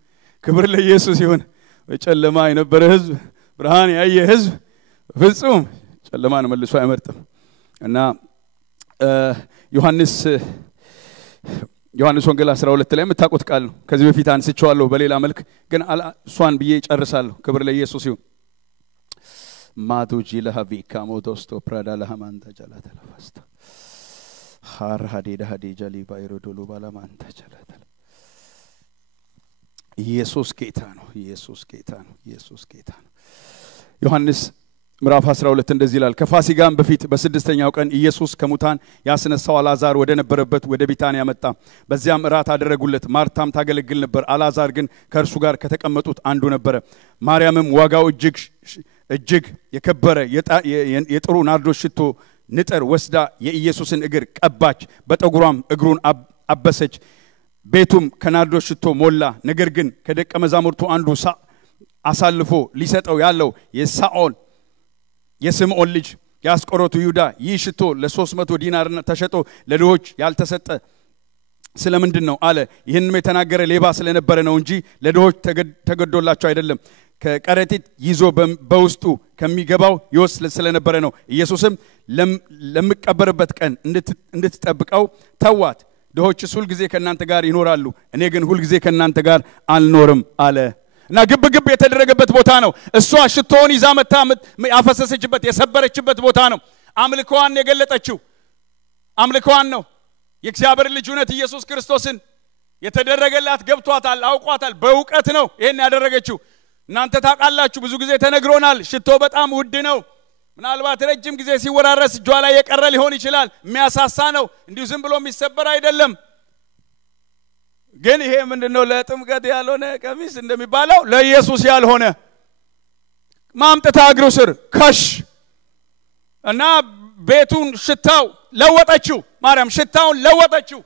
ክብር ለኢየሱስ ይሁን በጨለማ የነበረ ህዝብ ብርሃን ያየ ህዝብ ፍጹም ጨለማን መልሶ አይመርጥም እና ዮሐንስ ወንጌል 12 ላይ የምታውቁት ቃል ነው ከዚህ በፊት አንስቼዋለሁ በሌላ መልክ ግን እሷን ብዬ ጨርሳለሁ ክብር ለኢየሱስ ይሁን ማዱጂ ለሃቪካ ሞዶስቶ ፕራዳ ለሃማንታ ጃላታ ለፋስታ ሃራዲ ዳዲ ጃሊ ባይሮዶሉ ባላማንታ ጃላታ ኢየሱስ ጌታ ነው ኢየሱስ ጌታ ነው ኢየሱስ ጌታ ነው ዮሐንስ ምዕራፍ 12 እንደዚህ ይላል ከፋሲጋም በፊት በስድስተኛው ቀን ኢየሱስ ከሙታን ያስነሳው አልዓዛር ወደ ነበረበት ወደ ቢታንያ መጣ በዚያም እራት አደረጉለት ማርታም ታገለግል ነበር አልዓዛር ግን ከእርሱ ጋር ከተቀመጡት አንዱ ነበር ማርያምም ዋጋው እጅግ የከበረ የጥሩ ናርዶስ ሽቶ ንጥር ወስዳ የኢየሱስን እግር ቀባች በጠጉሯም እግሩን አበሰች ቤቱም ከናርዶስ ሽቶ ሞላ ነገር ግን ከደቀ መዛሙርቱ አንዱ አሳልፎ ሊሰጠው ያለው የስምዖን ልጅ ያስቆሮቱ ይሁዳ ይህ ሽቶ ለ300 ዲናር ተሸጦ ለድሆች ያልተሰጠ ስለምንድን ነው አለ ይህንም የተናገረ ሌባ ስለነበረ ነው እንጂ ለድሆች ተገዶላቸው አይደለም ከቀረጢት ይዞ በውስጡ ከሚገባው ይወስድ ስለነበረ ነው ኢየሱስም ለምቀበርበት ቀን እንድትጠብቀው ተዋት ድሆችስ ሁሉ ጊዜ ከናንተ ጋር ይኖራሉ እኔ ግን ሁሉ ጊዜ ከናንተ ጋር አልኖርም አለ እና ግብግብ የተደረገበት ቦታ ነው እሷ ሽቶውን ይዛ መታ ያፈሰሰችበት የሰበረችበት ቦታ ነው አምልኮዋን የገለጠችው አምልኮዋን ነው የእግዚአብሔር ልጅ ሆነት ኢየሱስ ክርስቶስን የተደረገላት ገብቷታል አውቋታል በእውቀት ነው ይሄን ያደረገችው እናንተ ታውቃላችሁ ብዙ ጊዜ ተነግሮናል ሽቶ በጣም ውድ ነው ምናልባት ረጅም ጊዜ ሲወራረስ እጇ ላይ የቀረ ሊሆን ይችላል የሚያሳሳ ነው እንዲሁ ዝም ብሎ የሚሰበር አይደለም ግን ይሄ ምንድነው ለጥምቀት ያልሆነ ቀሚስ እንደሚባለው ለኢየሱስ ያልሆነ ማምጣታ እግሩ ስር ከሽ እና ቤቱን ሽታው ለወጠችው ማርያም ሽታውን ለወጠችው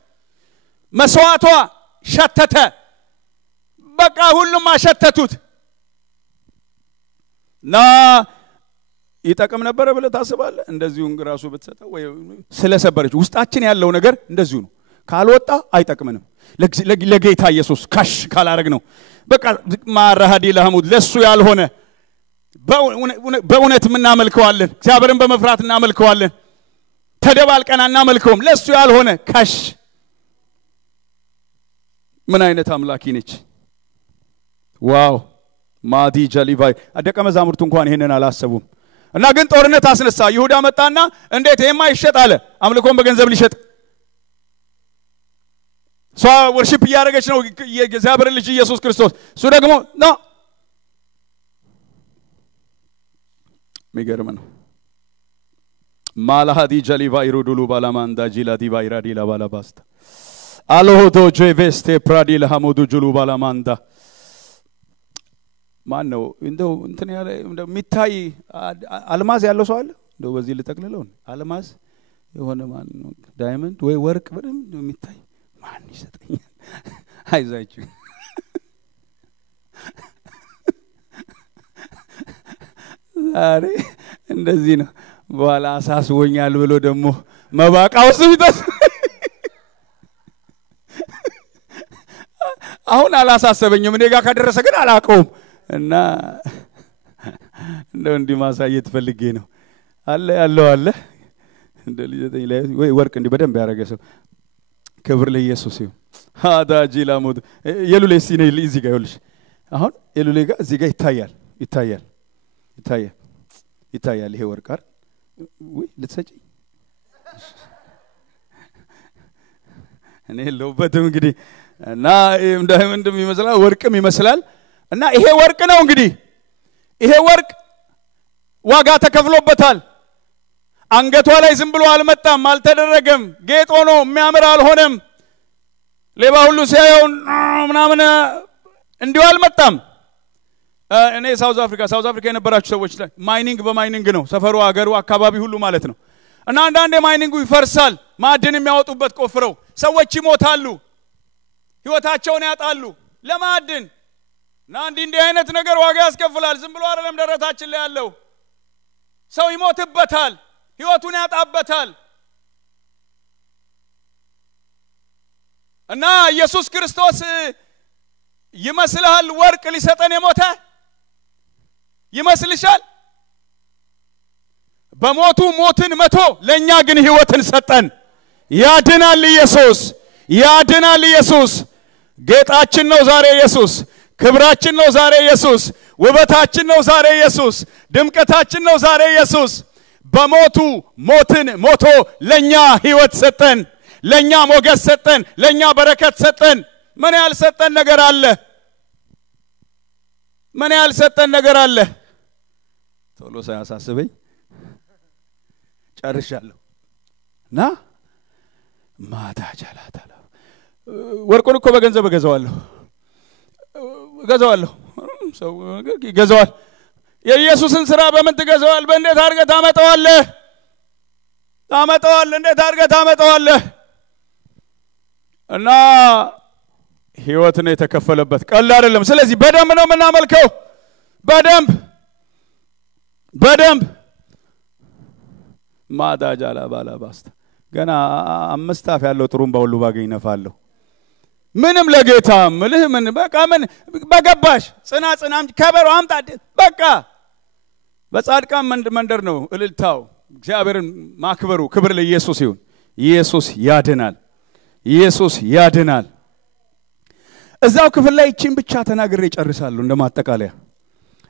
መስዋዕቷ ሸተተ በቃ ሁሉም አሸተቱት ና ይጠቅም ነበር ብለ ታስባለህ እንደዚሁ ራሱ በተሰጠው ወይ ስለሰበረች ውስጣችን ያለው ነገር እንደዚሁ ነው ካልወጣ አይጠቅምንም ለጌታ ኢየሱስ ካሽ ካላረግ ነው በቃ ማራሃዲ ለሐሙድ ለሱ ያልሆነ በእውነት ምናመልከዋለን እግዚአብሔርን በመፍራት እናመልከዋለን ተደባልቀና እናመልከውም ለሱ ያልሆነ ካሽ ምን አይነት አምላክ ነች ዋው ማዲ ጀሊባይ አደቀ መዛሙርቱ እንኳን ይሄንን አላሰቡም እና ግን ጦርነት አስነሳ ይሁዳ መጣና እንዴት የማይሸጥ አለ አምልኮን በገንዘብ ሊሸጥ ሷ ወርሺፕ ያረገች ነው የእግዚአብሔር ልጅ ኢየሱስ ክርስቶስ እሱ ደግሞ ነው ሚገርም ነው ማላሃዲ ጀሊባይ ሩዱሉ ባላማንዳ ጂላዲ ባይራዲ ላባላባስታ አሎሆቶ ጄቬስቴ ፕራዲ ለሐሙዱ ጁሉ ባላማንዳ ማን ነው እንደው እንትን ያለ እንደው ሚታይ አልማዝ ያለው ሰው አለ እንደው በዚህ ልጠቅልለው አልማዝ የሆነ ማን ነው ዳይመንድ ወይ ወርቅ በደም ሚታይ ማን ይሰጠኛል አይዛችሁ ዛሬ እንደዚህ ነው በኋላ አሳስቦኛል ብሎ ደግሞ መባቃው ስብተስ አሁን አላሳሰበኝም እኔ ጋር ከደረሰ ግን አላቀውም እና እንደው እንዲ ማሳየት ፈልጌ ነው አለ ያለው አለ እንደ ልጅተኝ ላይ ወይ ወርቅ እንዲ በደንብ ያረገ ሰው ክብር ለኢየሱስ ይሁን ሃዳጂ ላሙድ የሉሌ ሲኔ እዚህ ጋር ይልሽ አሁን የሉሌ ጋር እዚህ ጋር ይታያል ይሄ ወርቅ አይደል ወይ ልትሰጪ እኔ ለውበትም እንግዲህ እና ዳይመንድም ይመስላል ወርቅም ይመስላል እና ይሄ ወርቅ ነው እንግዲህ ይሄ ወርቅ ዋጋ ተከፍሎበታል አንገቷ ላይ ዝም ብሎ አልመጣም አልተደረገም ጌጥ ሆኖ የሚያምር አልሆነም ሌባ ሁሉ ሲያየው ምናምን እንዲው አልመጣም እኔ ሳውዝ አፍሪካ የነበራችሁ ሰዎች ላይ ማይኒንግ በማይኒንግ ነው ሰፈሩ አገሩ አካባቢ ሁሉ ማለት ነው እና አንዳንዴ ማይኒንጉ ይፈርሳል ማዕድን የሚያወጡበት ቆፍረው ሰዎች ይሞታሉ ህይወታቸውን ያጣሉ ለማዕድን እና እንዲህ አይነት ነገር ዋጋ ያስከፍላል ዝም ብሎ አይደለም ደረታችን ላይ ያለው ሰው ይሞትበታል ህይወቱን ያጣበታል እና ኢየሱስ ክርስቶስ ይመስልሃል ወርቅ ሊሰጠን የሞተ ይመስልሻል በሞቱ ሞትን መቶ ለኛ ግን ህይወትን ሰጠን ያድናል ኢየሱስ ጌጣችን ነው ዛሬ ኢየሱስ ክብራችን ነው ዛሬ ኢየሱስ ውበታችን ነው ዛሬ ኢየሱስ ድምቀታችን ነው ዛሬ ኢየሱስ በሞቱ ሞትን ሞቶ ለኛ ህይወት ሰጠን ለኛ ሞገስ ሰጠን ለኛ በረከት ሰጠን ምን ያልሰጠን ነገር አለ ቶሎ ሳያሳስበኝ ጨርሻለሁና ማታ ጃላታላ ወርቁን እኮ በገንዘብ ገዛዋለሁ ሰው ገዛዋል የኢየሱስን ሥራ በምን ትገዛዋል በእንዴት አርገህ ታመጣዋለህ እና ህይወት ነው የተከፈለበት ቀላል አይደለም ስለዚህ በደም ነው የምናመልከው በደም ማዳጃላ ባላባስታ ገና 5 አፍ ያለው ጥሩምባ ሁሉ ባገኝ ነፋለሁ ምንም ለጌታ ምልህ ምን በቃ ምን በገባሽ ጽናጽናም ከበሮ አምጣ በቃ በጻድቃን መንደር ነው እልልታው እግዚአብሔርን ማክበሩ ክብር ለኢየሱስ ይሁን ኢየሱስ ያድናል እዛው ክፍል ላይ እቺን ብቻ ተናግሬ ጨርሳለሁ እንደማጠቃለያ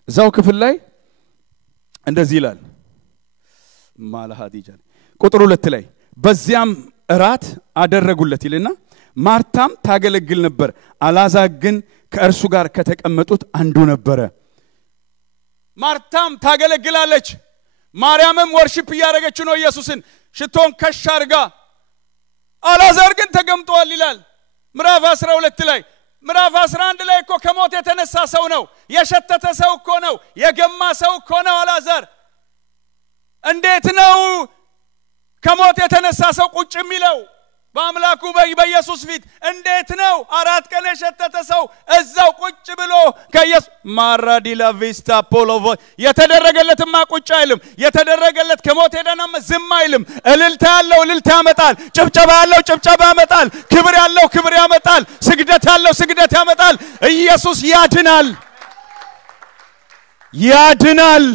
እዛው ክፍል ላይ እንደዚህ ይላል ማለሃዲጃ ቁጥር 2 ላይ በዚያም እራት አደረጉለት ይልና ማርታም ታገለግል ነበር አላዛር ግን ከእርሱ ጋር ከተቀመጡት አንዱ ነበረ ማርታም ታገለግላለች ማርያምም ወርሺፕ ያደረገች ነው ኢየሱስን ሽቶን ከሻርጋ አላዛር ግን ተቀምጧል ይላል ምዕራፍ 12 ላይ ምዕራፍ 11 ላይ እኮ ከሞት የተነሳ ሰው ነው የሸተተ ሰው እኮ ነው የገማ ሰው እኮ ነው አላዛር እንዴት ነው ከሞት የተነሳ ሰው ቁጭ የሚለው በአምላኩ በኢየሱስ ፊት እንዴት ነው 4 ቀን የሸተተ ሰው እዛው ቁጭ ብሎ ከኢየሱስ ማራዲላ ቪስታ ፖሎቮ የተደረገለትማ ቁጭ አይልም የተደረገለት ከሞት የዳነም ዝም አይልም እልልታ ያለው እልልታ ያመጣል ጭብጨባ ያለው ጭብጨባ ያመጣል ክብር ያለው ክብር ያመጣል ስግደት ያለው ስግደት ያመጣል ኢየሱስ ያድናል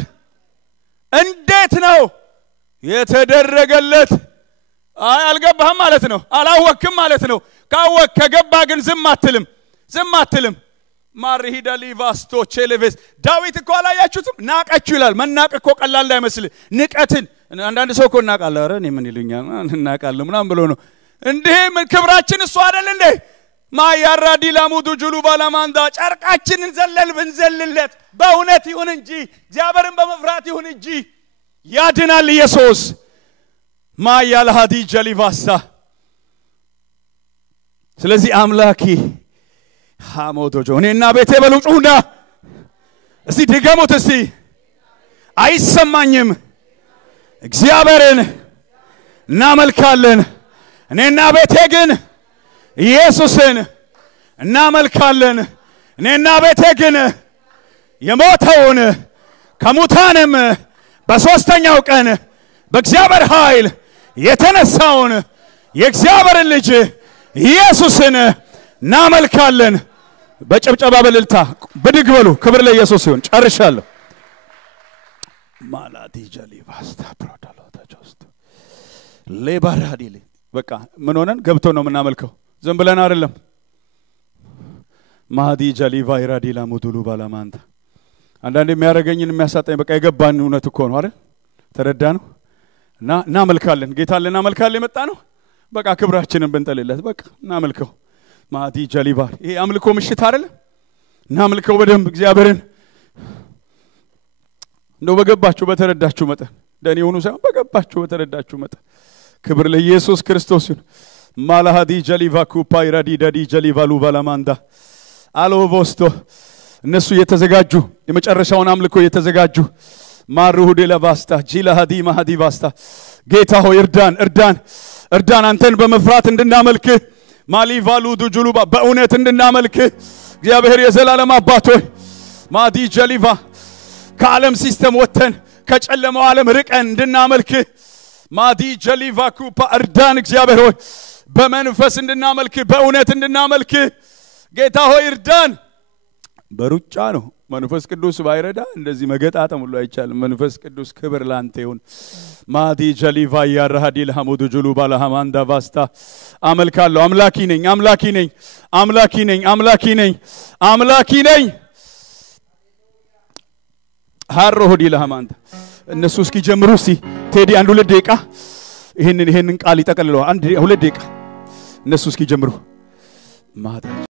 እንዴት ነው የተደረገለት አልገባህም ማለት ነው አላወቅም ማለት ነው ካወቅ ከገባ ግን ዝም አትልም ማርሂዳ ሊቫስቶ ቼሌቬስ ዳዊት እኮ አላያችሁትም ናቀችሁ ይላል መናቅ እኮ ቀላል እንዳይመስል ንቀትን አንዳንድ ሰው እኮ ናቃለ አረ እኔ ምን ይሉኛል እናቃለሁ ምናም ብሎ ነው እንዴ ምን ክብራችን እሱ አይደል እንዴ ማያራዲ ላሙዱ ጁሉ ባላማንዳ ጨርቃችንን ብንዘልለት በእውነት ይሁን እንጂ እግዚአብሔርን በመፍራት ይሁን እንጂ ያድናል ኢየሱስ ማያልሃዲ ጀሊቫሳ ስለዚህ አምላኪ ሃሞዶጆ እኔና ቤቴ በሉጩና እስቲ ድገሙት እስቲ አይሰማኝም እግዚአብሔርን እናመልካለን እኔና ቤቴ ግን ኢየሱስን እናመልካለን እኔና ቤቴ ግን የሞተውን ከሙታንም በሶስተኛው ቀን በእግዚአብሔር ኃይል የተነሳውን የእግዚአብሔር ልጅ ኢየሱስን እናመልካለን በጭብጨባ በእልልታ ብድግ በሉ ክብር ለኢየሱስ ይሁን ጨርሻለሁ ማላዲ ጀሊቫስታ ፕሮዳሎታጆስት ሌባራዲሊ በቃ ምን ሆነን ገብቶ ነው የምናመልከው ዝም ብለን አይደለም ማዲ ጀሊቫ ይራዲላ ሙዱሉ ባላማንታ አንዳንዴ የሚያረጋኝን የሚያሳጣኝ በቃ የገባን እውነት እኮ ነው አይደል ተረዳ ነው እና እናመልካለን ጌታን እናመልካለን የመጣ ነው በቃ ክብራችንን ብንጠልለት በቃ እናመልከው ማዲ ጀሊቫ ይሄ አምልኮ ምሽት አይደል እናመልከው በደንብ እግዚአብሔርን ነው በገባችሁ በተረዳችሁ መጠን ደኔ ሆኑ ሳይሆን በገባችሁ በተረዳችሁ መጠን ክብር ለኢየሱስ ክርስቶስ ይሁን ማላሃዲ ጀሊቫ ኩፓ ይራዲ ዳዲ ጀሊቫ ሉባላማንዳ አሎቮስቶ እነሱ የተዘጋጁ የመጨረሻውን አምልኮ የተዘጋጁ ማሩሁ ዴላቫስታ ጂላሃዲ ማሃዲ ቫስታ ጌታ ሆይ እርዳን አንተን በመፍራት እንድናመልክ ማሊቫሉ ዱጁሉባ በእውነት እንድናመልክ እግዚአብሔር የዘላለም አባት ሆይ ማዲ ጀሊቫ ከዓለም ሲስተም ወጥተን ከጨለማው ዓለም ርቀን እንድናመልክ ማዲ ጀሊቫ ኩፓ እርዳን እግዚአብሔር ሆይ በመንፈስ እንድናመልክ በእውነት እንድናመልክ ጌታ ሆይ እርዳን በሩጫ ነው መንፈስ ቅዱስ ባይረዳ እንደዚህ መገጣጠም ሁሉ አይቻልም መንፈስ ቅዱስ ክብር ላንተ ይሁን ማዲ ጀሊቫ ያራዲል ሐሙዱ ጁሉ ባለሃማንዳ ቫስታ አመልካለሁ አምላኪ ነኝ ሃሮዲ ለሃማንዳ እነሱ እስኪ ጀምሩ እስቲ ቴዲ አንድ 2 ደቂቃ ይሄንን ቃል ይጠቀልለው አንድ 2 ደቂቃ እነሱ እስኪ ጀምሩ ማታ